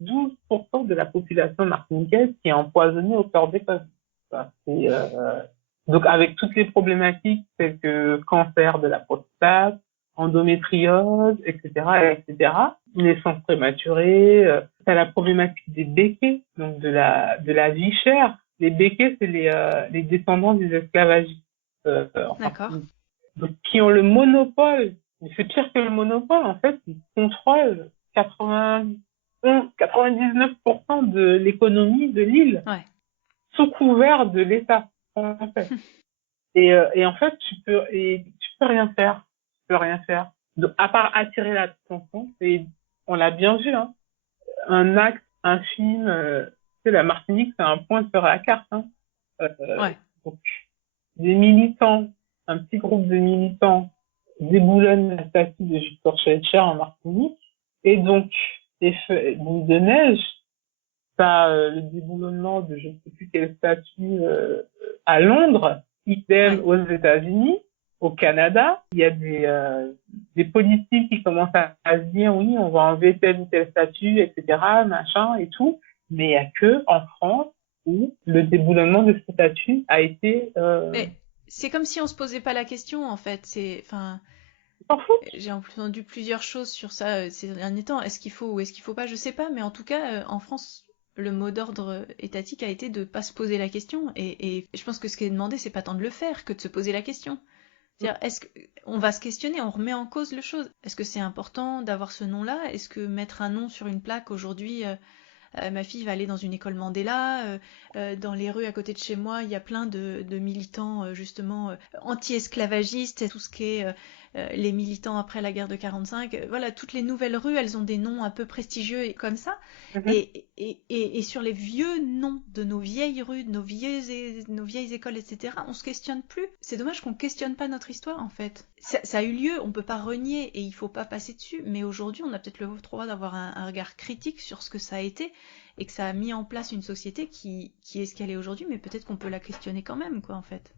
92% de la population martiniquaise qui est empoisonnée au chlordécone. Donc, avec toutes les problématiques telles que cancer de la prostate, endométriose, etc., etc., naissance prématurée, t'as la problématique des béquets, donc de la vie chère. Les béquets, c'est les descendants des esclavagistes. D'accord. Donc, qui ont le monopole. Mais c'est pire que le monopole, en fait, ils contrôlent 99% de l'économie de l'île, sous couvert de l'État français. Et en fait, tu peux rien faire. Tu peux rien faire. Donc, à part attirer l'attention, et on l'a bien vu, hein. Un acte, un film, c'est la Martinique, c'est un point sur la carte, hein. Donc, des militants, un petit groupe de militants déboulonnent la statue de Victor Schœlcher en Martinique, et donc, effet boule de neige, t'as le déboulonnement de je ne sais plus quelle statue à Londres, idem aux États-Unis, au Canada. Il y a des politiques qui commencent à se dire oui, on va enlever telle ou telle statue, etc., machin et tout. Mais il y a que en France où le déboulonnement de cette statue a été. Mais c'est comme si on se posait pas la question, en fait. J'ai entendu plusieurs choses sur ça ces derniers temps. Est-ce qu'il faut ou est-ce qu'il faut pas? Je sais pas, mais en tout cas, en France, le mot d'ordre étatique a été de pas se poser la question. Et je pense que ce qui est demandé, c'est pas tant de le faire que de se poser la question. C'est-à-dire, est-ce qu'on va se questionner, on remet en cause les choses. Est-ce que c'est important d'avoir ce nom-là? Est-ce que mettre un nom sur une plaque aujourd'hui, ma fille va aller dans une école Mandela, dans les rues à côté de chez moi, il y a plein de militants justement anti-esclavagistes, et tout ce qui est les militants après la guerre de 45. Voilà, toutes les nouvelles rues, elles ont des noms un peu prestigieux et comme ça. Et sur les vieux noms de nos vieilles rues, de nos vieilles écoles, etc., on se questionne plus. C'est dommage qu'on questionne pas notre histoire, en fait. Ça a eu lieu, on peut pas renier et il faut pas passer dessus, mais aujourd'hui, on a peut-être le droit d'avoir un regard critique sur ce que ça a été et que ça a mis en place une société qui est ce qu'elle est aujourd'hui, mais peut-être qu'on peut la questionner quand même, quoi, en fait.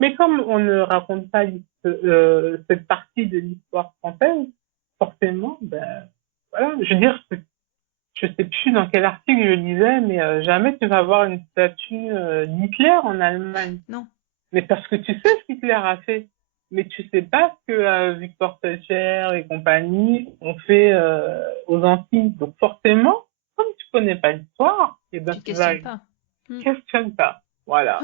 Mais comme on ne raconte pas cette partie de l'histoire française, forcément, voilà, je veux dire, je sais plus dans quel article je lisais, mais jamais tu vas voir une statue d'Hitler en Allemagne. Non. Mais parce que tu sais ce qu'Hitler a fait, mais tu sais pas ce que Victor Schœlcher et compagnie ont fait aux Antilles. Donc forcément, comme tu connais pas l'histoire, et ben tu vas questionnes pas. Voilà.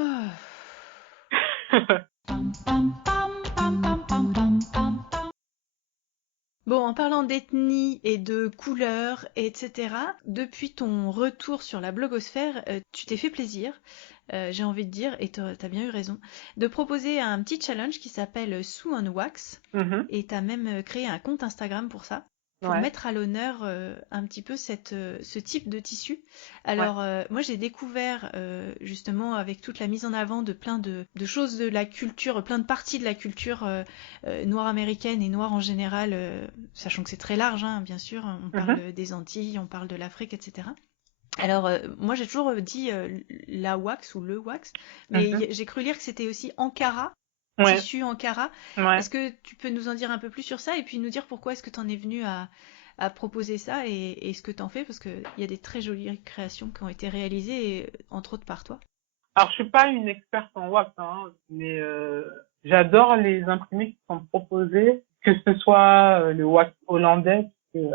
Bon, en parlant d'ethnie et de couleurs, etc., depuis ton retour sur la blogosphère, tu t'es fait plaisir, j'ai envie de dire, et t'as bien eu raison, de proposer un petit challenge qui s'appelle Sue on Wax, et t'as même créé un compte Instagram pour ça, pour Ouais, mettre à l'honneur un petit peu ce type de tissu. ouais. Alors, moi j'ai découvert justement avec toute la mise en avant de plein de choses de la culture, plein de parties de la culture noire américaine et noire en général, sachant que c'est très large, hein, bien sûr, on parle des Antilles, on parle de l'Afrique, etc. Alors, moi j'ai toujours dit la wax ou le wax, mais j'ai cru lire que c'était aussi Ankara, Ouais, tissu Ankara. ouais. Est-ce que tu peux nous en dire un peu plus sur ça et puis nous dire pourquoi est-ce que tu en es venu à proposer ça et ce que tu en fais parce qu'il y a des très jolies créations qui ont été réalisées, entre autres par toi. Alors, je suis pas une experte en wax, hein, mais j'adore les imprimés qui sont proposés, que ce soit le wax hollandais, parce que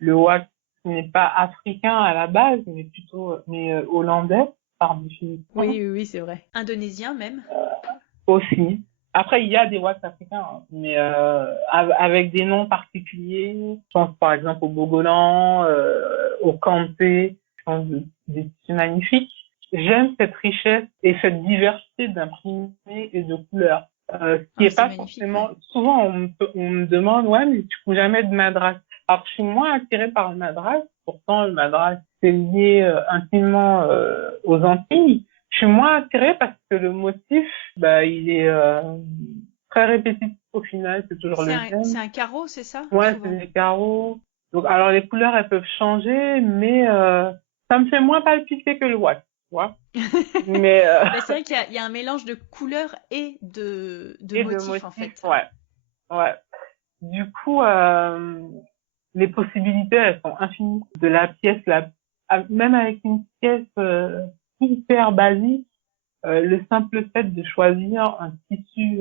le wax n'est pas africain à la base, mais plutôt hollandais par définition Oui, oui, oui, c'est vrai. Indonésien même. aussi. Après, il y a des wax africains, hein, mais avec des noms particuliers. Je pense par exemple au Bogolan, au Kanté, je pense des tissus magnifiques. J'aime cette richesse et cette diversité d'imprimés et de couleurs. Ce qui est C'est pas magnifique, forcément. ouais. Souvent, on me demande, ouais, mais tu couds jamais de madras. Alors, je suis moins attirée par le madras. Pourtant, le madras, c'est lié intimement aux Antilles. Je suis moins attirée parce que le motif, bah, il est très répétitif au final. C'est toujours le C'est même. un carreau, c'est ça, Ouais, c'est souvent. des carreaux. Donc, alors les couleurs, elles peuvent changer, mais ça me fait moins palpiter que le wax, tu vois. Mais Bah, c'est vrai qu'il y a un mélange de couleurs et de et de motifs en motifs, fait. ouais, ouais. Du coup, les possibilités, elles sont infinies. De la pièce, même avec une pièce hyper basique, le simple fait de choisir un tissu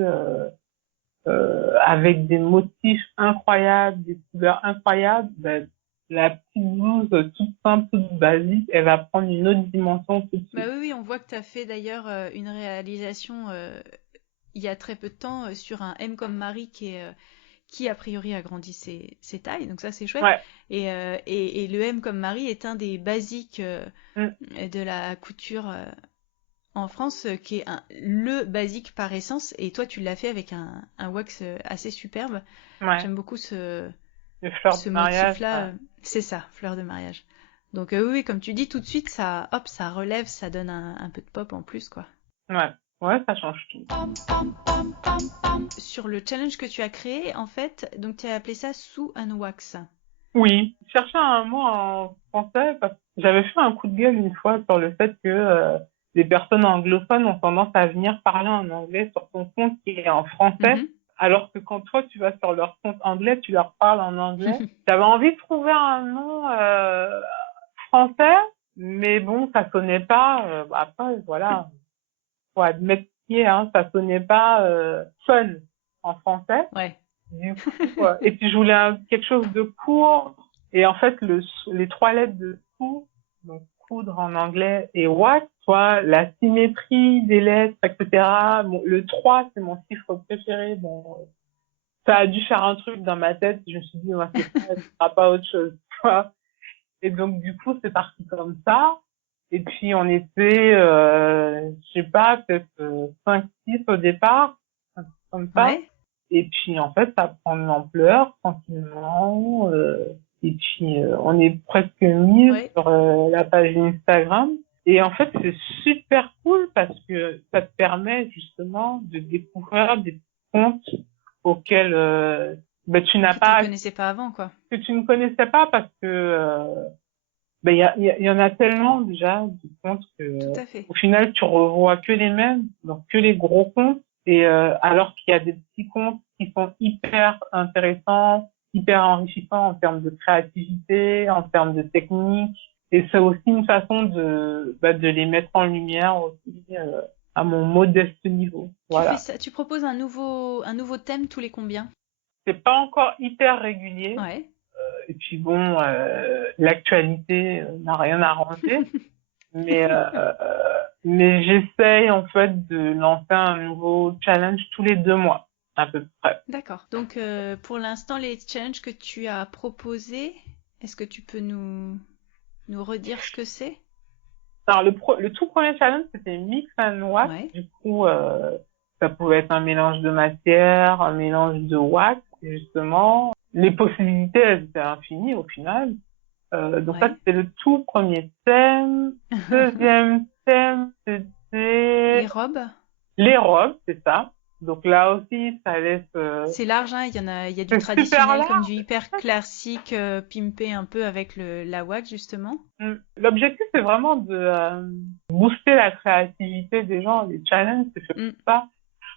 avec des motifs incroyables, des couleurs incroyables, ben, la petite blouse toute simple, toute basique, elle va prendre une autre dimension tout de Bah suite. oui, oui, on voit que tu as fait d'ailleurs une réalisation il y a très peu de temps sur un M comme Marie qui a priori a grandi ses tailles, donc ça c'est chouette. Ouais. Et le M comme Marie est un des basiques Mm. de la couture en France, qui est le basique par essence, et toi tu l'as fait avec un wax assez superbe. Ouais. J'aime beaucoup Les fleurs ce de mariage, motif-là. ouais. C'est ça, fleur de mariage. Donc oui, oui, comme tu dis, tout de suite, ça, hop, ça relève, ça donne un peu de pop en plus, quoi. Ouais. Ouais, ça change tout. Sur le challenge que tu as créé, en fait, donc tu as appelé ça Sous and Wax. Oui. Je cherchais un mot en français parce que j'avais fait un coup de gueule une fois sur le fait que les personnes anglophones ont tendance à venir parler en anglais sur ton compte qui est en français. Mhm. Alors que quand toi, tu vas sur leur compte anglais, tu leur parles en anglais. J'avais envie de trouver un nom français, mais bon, ça sonnait pas. Après, voilà, faut admettre ce qui est, hein, ça sonnait pas fun en français. Ouais. Du coup, et puis je voulais quelque chose de court. Et en fait, les trois lettres de sous, donc coudre en anglais, et wax, soit la symétrie des lettres, etc. Bon, le 3, c'est mon chiffre préféré. Bon, ça a dû faire un truc dans ma tête. Je me suis dit, ouais, c'est ça, ce sera pas autre chose. Et donc, du coup, c'est parti comme ça. Et puis, on était, je sais pas, peut-être 5-6 au départ, un truc comme ça. Ouais. Et puis, en fait, ça prend de l'ampleur tranquillement. Et puis, on est presque 1000 Ouais. sur la page Instagram. Et en fait, c'est super cool parce que ça te permet justement de découvrir des comptes auxquels ben, Que tu connaissais pas avant, quoi. que tu ne connaissais pas parce que ben, il y en a tellement déjà de comptes Tout que à fait. au final, tu revois que les mêmes, donc que les gros comptes. Et alors qu'il y a des petits comptes qui sont hyper intéressants, hyper enrichissants en termes de créativité, en termes de technique. Et c'est aussi une façon de les mettre en lumière aussi à mon modeste niveau. Tu fais Voilà. ça, tu proposes un nouveau thème tous les combien? C'est pas encore hyper régulier. Ouais. Et puis bon, l'actualité n'a rien arrangé. Mais, mais j'essaye en fait de lancer un nouveau challenge tous les 2 mois. à peu près. D'accord. Donc, pour l'instant, les challenges que tu as proposés, est-ce que tu peux nous redire ce que c'est? Alors, le tout premier challenge, c'était Mix and Wax. Ouais. Du coup, ça pouvait être un mélange de matière, un mélange de wax, et justement. Les possibilités, elles étaient infinies au final. Donc ça, Ouais. c'était le tout premier thème. Deuxième thème, c'était Les robes? les robes, c'est ça. Donc là aussi, ça laisse... C'est large, hein. Il y a du c'est super traditionnel comme large. du hyper classique, pimpé un peu avec la wax, justement. L'objectif, c'est vraiment de booster la créativité des gens. Les challenges, c'est Mm. surtout ça.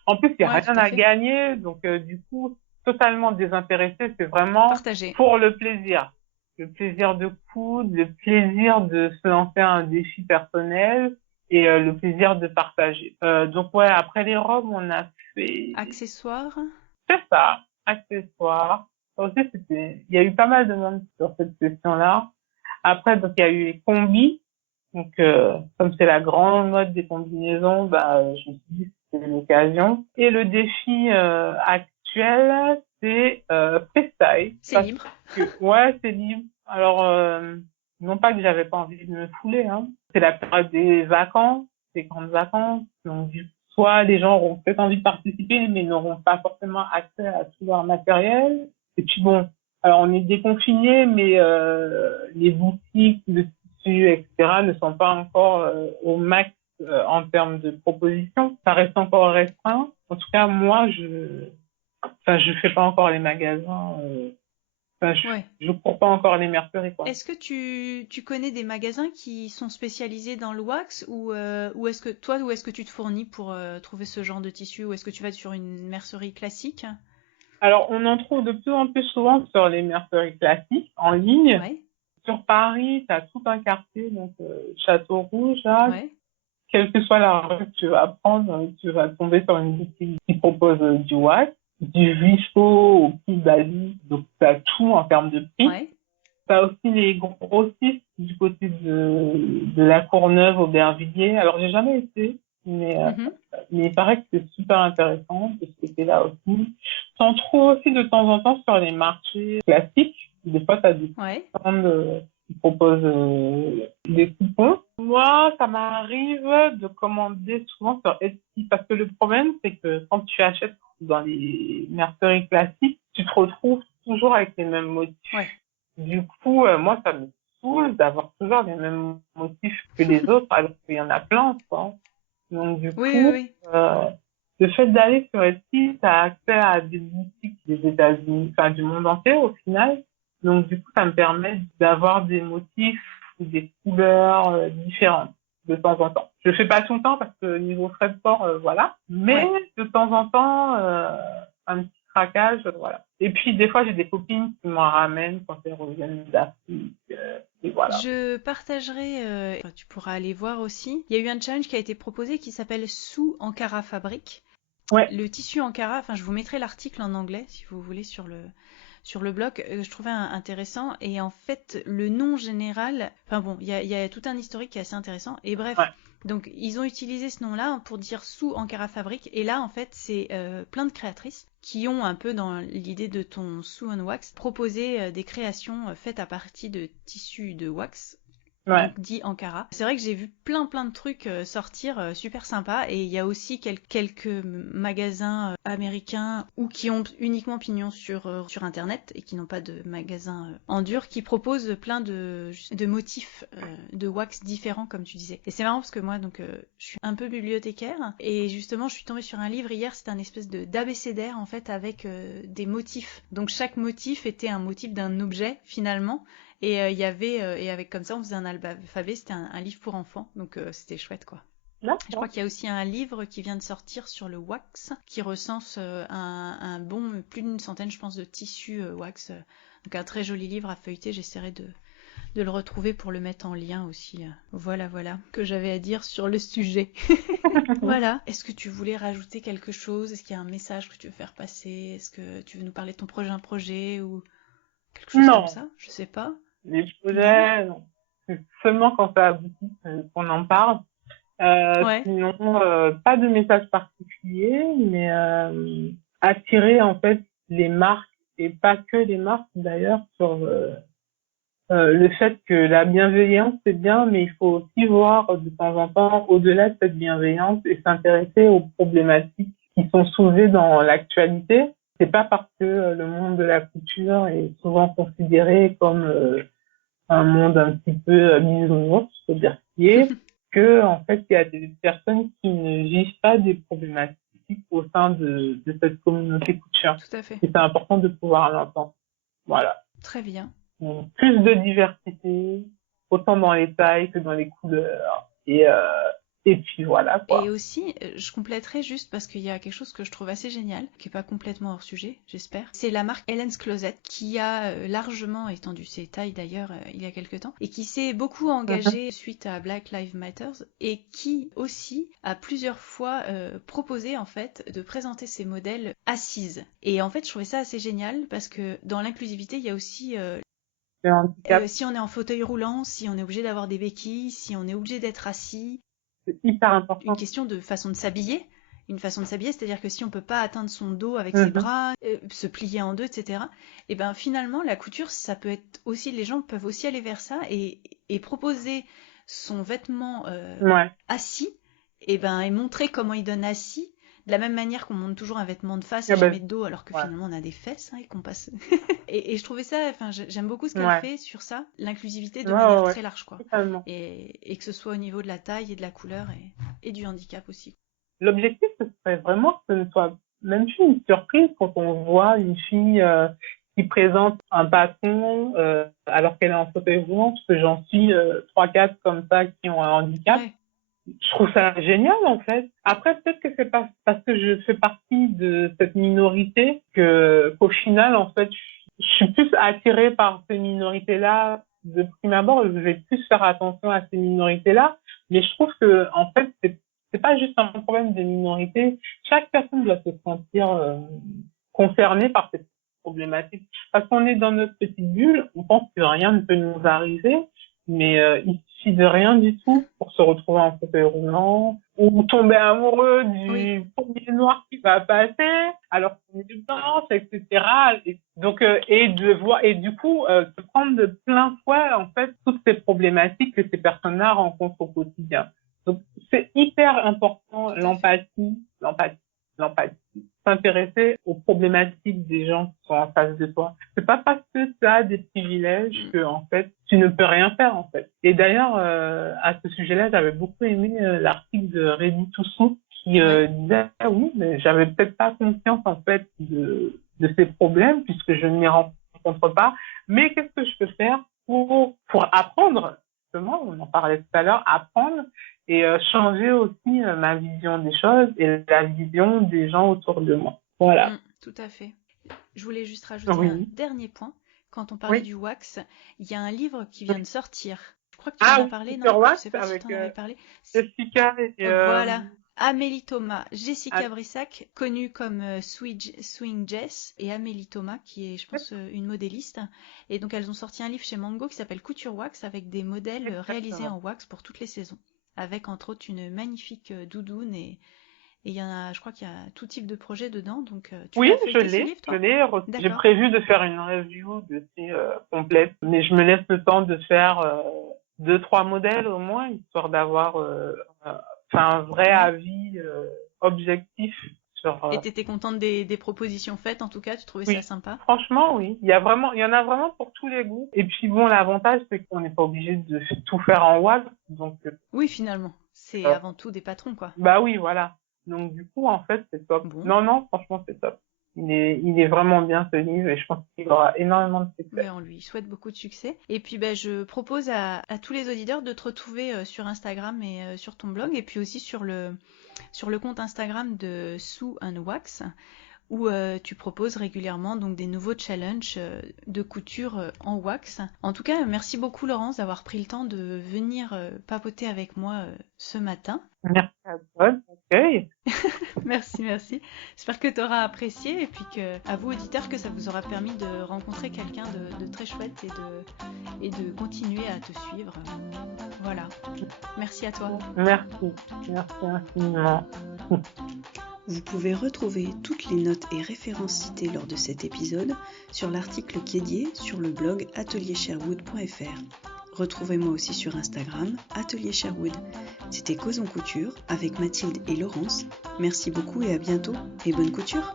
En plus, il n'y a Ouais, rien tout à à fait. gagner. Donc, du coup, totalement désintéressé, c'est vraiment Partagé. pour le plaisir. Le plaisir de coudre, le plaisir de se lancer un défi personnel et le plaisir de partager. Donc, ouais, après les robes, on a fait... Accessoires? C'est ça, accessoires. Ça aussi, il y a eu pas mal de monde sur cette session-là. Après, donc, il y a eu les combis. Donc, comme c'est la grande mode des combinaisons, bah, je me suis dit que c'était l'occasion. Et le défi actuel, c'est freestyle. C'est libre. Ouais, c'est libre. Alors, non pas que j'avais pas envie de me fouler, hein. C'est la période des vacances, des grandes vacances. Donc, soit les gens auront peut-être envie de participer, mais n'auront pas forcément accès à tout leur matériel. Et puis bon, alors on est déconfinés, mais les boutiques de tissus, etc., ne sont pas encore au max en termes de propositions. Ça reste encore restreint. En tout cas, moi, je fais pas encore les magasins. Ouais. Je cours pas encore les merceries, quoi. Est-ce que tu connais des magasins qui sont spécialisés dans le wax ou est-ce que tu te fournis pour trouver ce genre de tissu ou est-ce que tu vas sur une mercerie classique? Alors, on en trouve de plus en plus souvent sur les merceries classiques, en ligne. Ouais, Sur Paris, tu as tout un quartier, donc Château Rouge, là. ouais, Quelle que soit la rue que tu vas prendre, tu vas tomber sur une boutique qui propose du wax, du visco au plus basique, donc tu as tout en termes de prix. ouais. Tu as aussi les grossistes du côté de la Courneuve, Aubervilliers. Alors, j'ai jamais été, Mhm. mais il paraît que c'est super intéressant de ce côté-là aussi. T'en trouves aussi de temps en temps sur les marchés classiques. Des fois, tu as des Ouais. stands qui proposent des coupons. Moi, ça m'arrive de commander souvent sur Etsy parce que le problème, c'est que quand tu achètes dans les merceries classiques, tu te retrouves toujours avec les mêmes motifs. Ouais. Du coup, moi, ça me saoule d'avoir toujours les mêmes motifs que les autres alors qu'il y en a plein, quoi. Donc, du Oui, oui, coup, oui. le fait d'aller sur Etsy, tu as accès à des boutiques des États-Unis, enfin du monde entier au final. Donc, du coup, ça me permet d'avoir des motifs ou des couleurs différentes de temps en temps. Je fais pas tout le temps parce que niveau frais de port, voilà. Mais Ouais. de temps en temps, un petit craquage, voilà. Et puis, des fois, j'ai des copines qui m'en ramènent quand elles reviennent d'Afrique. Et voilà. Je partagerai, enfin, tu pourras aller voir aussi. Il y a eu un challenge qui a été proposé qui s'appelle Sous Ankara Fabrique. Ouais, Le tissu Ankara, enfin je vous mettrai l'article en anglais si vous voulez sur le blog, je trouvais intéressant et en fait le nom général, enfin bon, il y a tout un historique qui est assez intéressant et bref, ouais, donc ils ont utilisé ce nom-là pour dire sous Ankara Fabrique et là en fait c'est plein de créatrices qui ont un peu dans l'idée de ton sous on wax proposé des créations faites à partir de tissus de wax ouais. donc dit Ankara. C'est vrai que j'ai vu plein de trucs sortir super sympas et il y a aussi quelques magasins américains ou qui ont uniquement pignon sur internet et qui n'ont pas de magasin en dur qui proposent plein de motifs de wax différents comme tu disais. Et c'est marrant parce que moi donc je suis un peu bibliothécaire et justement je suis tombée sur un livre hier, c'était un espèce de d'abécédaire en fait avec des motifs. Donc chaque motif était un motif d'un objet finalement. Et il y avait et avec comme ça on faisait un alphabet, c'était un livre pour enfants, donc c'était chouette quoi. Je crois D'accord. qu'il y a aussi un livre qui vient de sortir sur le wax, qui recense un bon plus d'une centaine, je pense, de tissus wax. Donc un très joli livre à feuilleter. J'essaierai de le retrouver pour le mettre en lien aussi. Voilà que j'avais à dire sur le sujet. Voilà. Est-ce que tu voulais rajouter quelque chose? Est-ce qu'il y a un message que tu veux faire passer? Est-ce que tu veux nous parler de ton projet ou quelque chose comme Non, ça? Je sais pas. les Non? projets, non. C'est seulement quand ça aboutit qu'on en parle. Ouais. Sinon, pas de message particulier, mais attirer en fait les marques et pas que les marques d'ailleurs sur le fait que la bienveillance c'est bien, mais il faut aussi voir de temps en temps au-delà de cette bienveillance et s'intéresser aux problématiques qui sont soulevées dans l'actualité. C'est pas parce que le monde de la couture est souvent considéré comme un monde un petit peu bisounours, faut dire ce qui est, que en fait il y a des personnes qui ne vivent pas des problématiques au sein de cette communauté couture. Tout à fait. Et c'est important de pouvoir l'entendre. Voilà. Très bien. Donc, plus de diversité, autant dans les tailles que dans les couleurs. Et puis voilà quoi. Et aussi, je compléterai juste parce qu'il y a quelque chose que je trouve assez génial, qui est pas complètement hors sujet, j'espère. C'est la marque Helen's Closet qui a largement étendu ses tailles d'ailleurs il y a quelque temps et qui s'est beaucoup engagée suite à Black Lives Matter et qui aussi a plusieurs fois proposé en fait de présenter ses modèles assises. Et en fait, je trouvais ça assez génial parce que dans l'inclusivité, il y a aussi si on est en fauteuil roulant, si on est obligé d'avoir des béquilles, si on est obligé d'être assis. C'est hyper important. Une question de façon de s'habiller. Une façon de s'habiller, c'est-à-dire que si on peut pas atteindre son dos avec ses bras, se plier en deux, etc. Et ben finalement, la couture, ça peut être aussi, les gens peuvent aussi aller vers ça et proposer son vêtement assis, et montrer comment il donne assis. De la même manière qu'on montre toujours un vêtement de face et jamais de dos, alors que finalement on a des fesses et qu'on passe. et je trouvais ça, enfin, j'aime beaucoup ce qu'elle fait sur ça, l'inclusivité de manière très large, quoi. Et que ce soit au niveau de la taille et de la couleur et du handicap aussi. L'objectif, ce serait vraiment que ce ne soit même plus une surprise quand on voit une fille qui présente un bâton alors qu'elle est en fauteuil roulant, parce que j'en suis 3-4 comme ça qui ont un handicap. Ouais. Je trouve ça génial en fait. Après, peut-être que c'est pas parce que je fais partie de cette minorité qu'au final, en fait, je suis plus attirée par ces minorités-là. De prime abord, je vais plus faire attention à ces minorités-là. Mais je trouve que en fait, c'est pas juste un problème de minorité. Chaque personne doit se sentir concernée par cette problématique. Parce qu'on est dans notre petite bulle, on pense que rien ne peut nous arriver. Mais il suffit de rien du tout pour se retrouver en fauteuil roulant ou tomber amoureux du premier noir qui va passer alors qu'on est blanche, etc. Et donc et du coup se prendre de plein fouet en fait toutes ces problématiques que ces personnes-là rencontrent au quotidien. Donc c'est hyper important l'empathie, s'intéresser aux problématiques des gens qui sont en face de toi. C'est pas parce que tu as des privilèges que en fait tu ne peux rien faire en fait. Et d'ailleurs à ce sujet-là, j'avais beaucoup aimé l'article de Reddy Toussou qui disait oui, mais j'avais peut-être pas conscience en fait de ces problèmes puisque je ne les rencontre pas. Mais qu'est-ce que je peux faire pour apprendre justement, on en parlait tout à l'heure, apprendre et changer aussi ma vision des choses et la vision des gens autour de moi. Voilà. Tout à fait. Je voulais juste rajouter un dernier point. Quand on parlait du wax, il y a un livre qui vient de sortir. Je crois que tu en as parlé, non? Wax, je sais pas si tu en avais parlé. Jessica et voilà. Amélie Thomas, Jessica Brissac, connue comme Swing Jess, et Amélie Thomas, qui est, je pense, une modéliste. Et donc, elles ont sorti un livre chez Mango qui s'appelle Couture Wax, avec des modèles réalisés en wax pour toutes les saisons. Avec, entre autres, une magnifique doudoune et il y en a, je crois qu'il y a tout type de projet dedans. Donc, tu l'as feuilleté, ce livre, toi ? Je l'ai. J'ai prévu de faire une review complète, mais je me laisse le temps de faire 2-3 modèles au moins, histoire d'avoir un vrai avis objectif sur. Et t'étais contente des propositions faites, en tout cas, tu trouvais ça sympa? Franchement, oui. Il y en a vraiment pour tous les goûts. Et puis bon, l'avantage, c'est qu'on n'est pas obligé de tout faire en wax, donc. Oui, finalement, c'est avant tout des patrons, quoi. Bah oui, voilà. Donc du coup, en fait, c'est top. Bon. Non, franchement, c'est top. Il est vraiment bien ce livre et je pense qu'il aura énormément de succès. Mais on lui souhaite beaucoup de succès. Et puis je propose à tous les auditeurs de te retrouver sur Instagram et sur ton blog et puis aussi sur le compte Instagram de Sew & Wax où tu proposes régulièrement donc des nouveaux challenges de couture en wax. En tout cas, merci beaucoup Laurence d'avoir pris le temps de venir papoter avec moi ce matin. Merci à toi, okay. Merci. J'espère que tu auras apprécié et puis à vous auditeurs que ça vous aura permis de rencontrer quelqu'un de très chouette et de continuer à te suivre. Voilà. Merci à toi. Merci infiniment. Vous pouvez retrouver toutes les notes et références citées lors de cet épisode sur l'article qui est dédié sur le blog ateliersherwood.fr. Retrouvez-moi aussi sur Instagram, Atelier Sherwood. C'était Causons Couture avec Mathilde et Laurence. Merci beaucoup et à bientôt et bonne couture!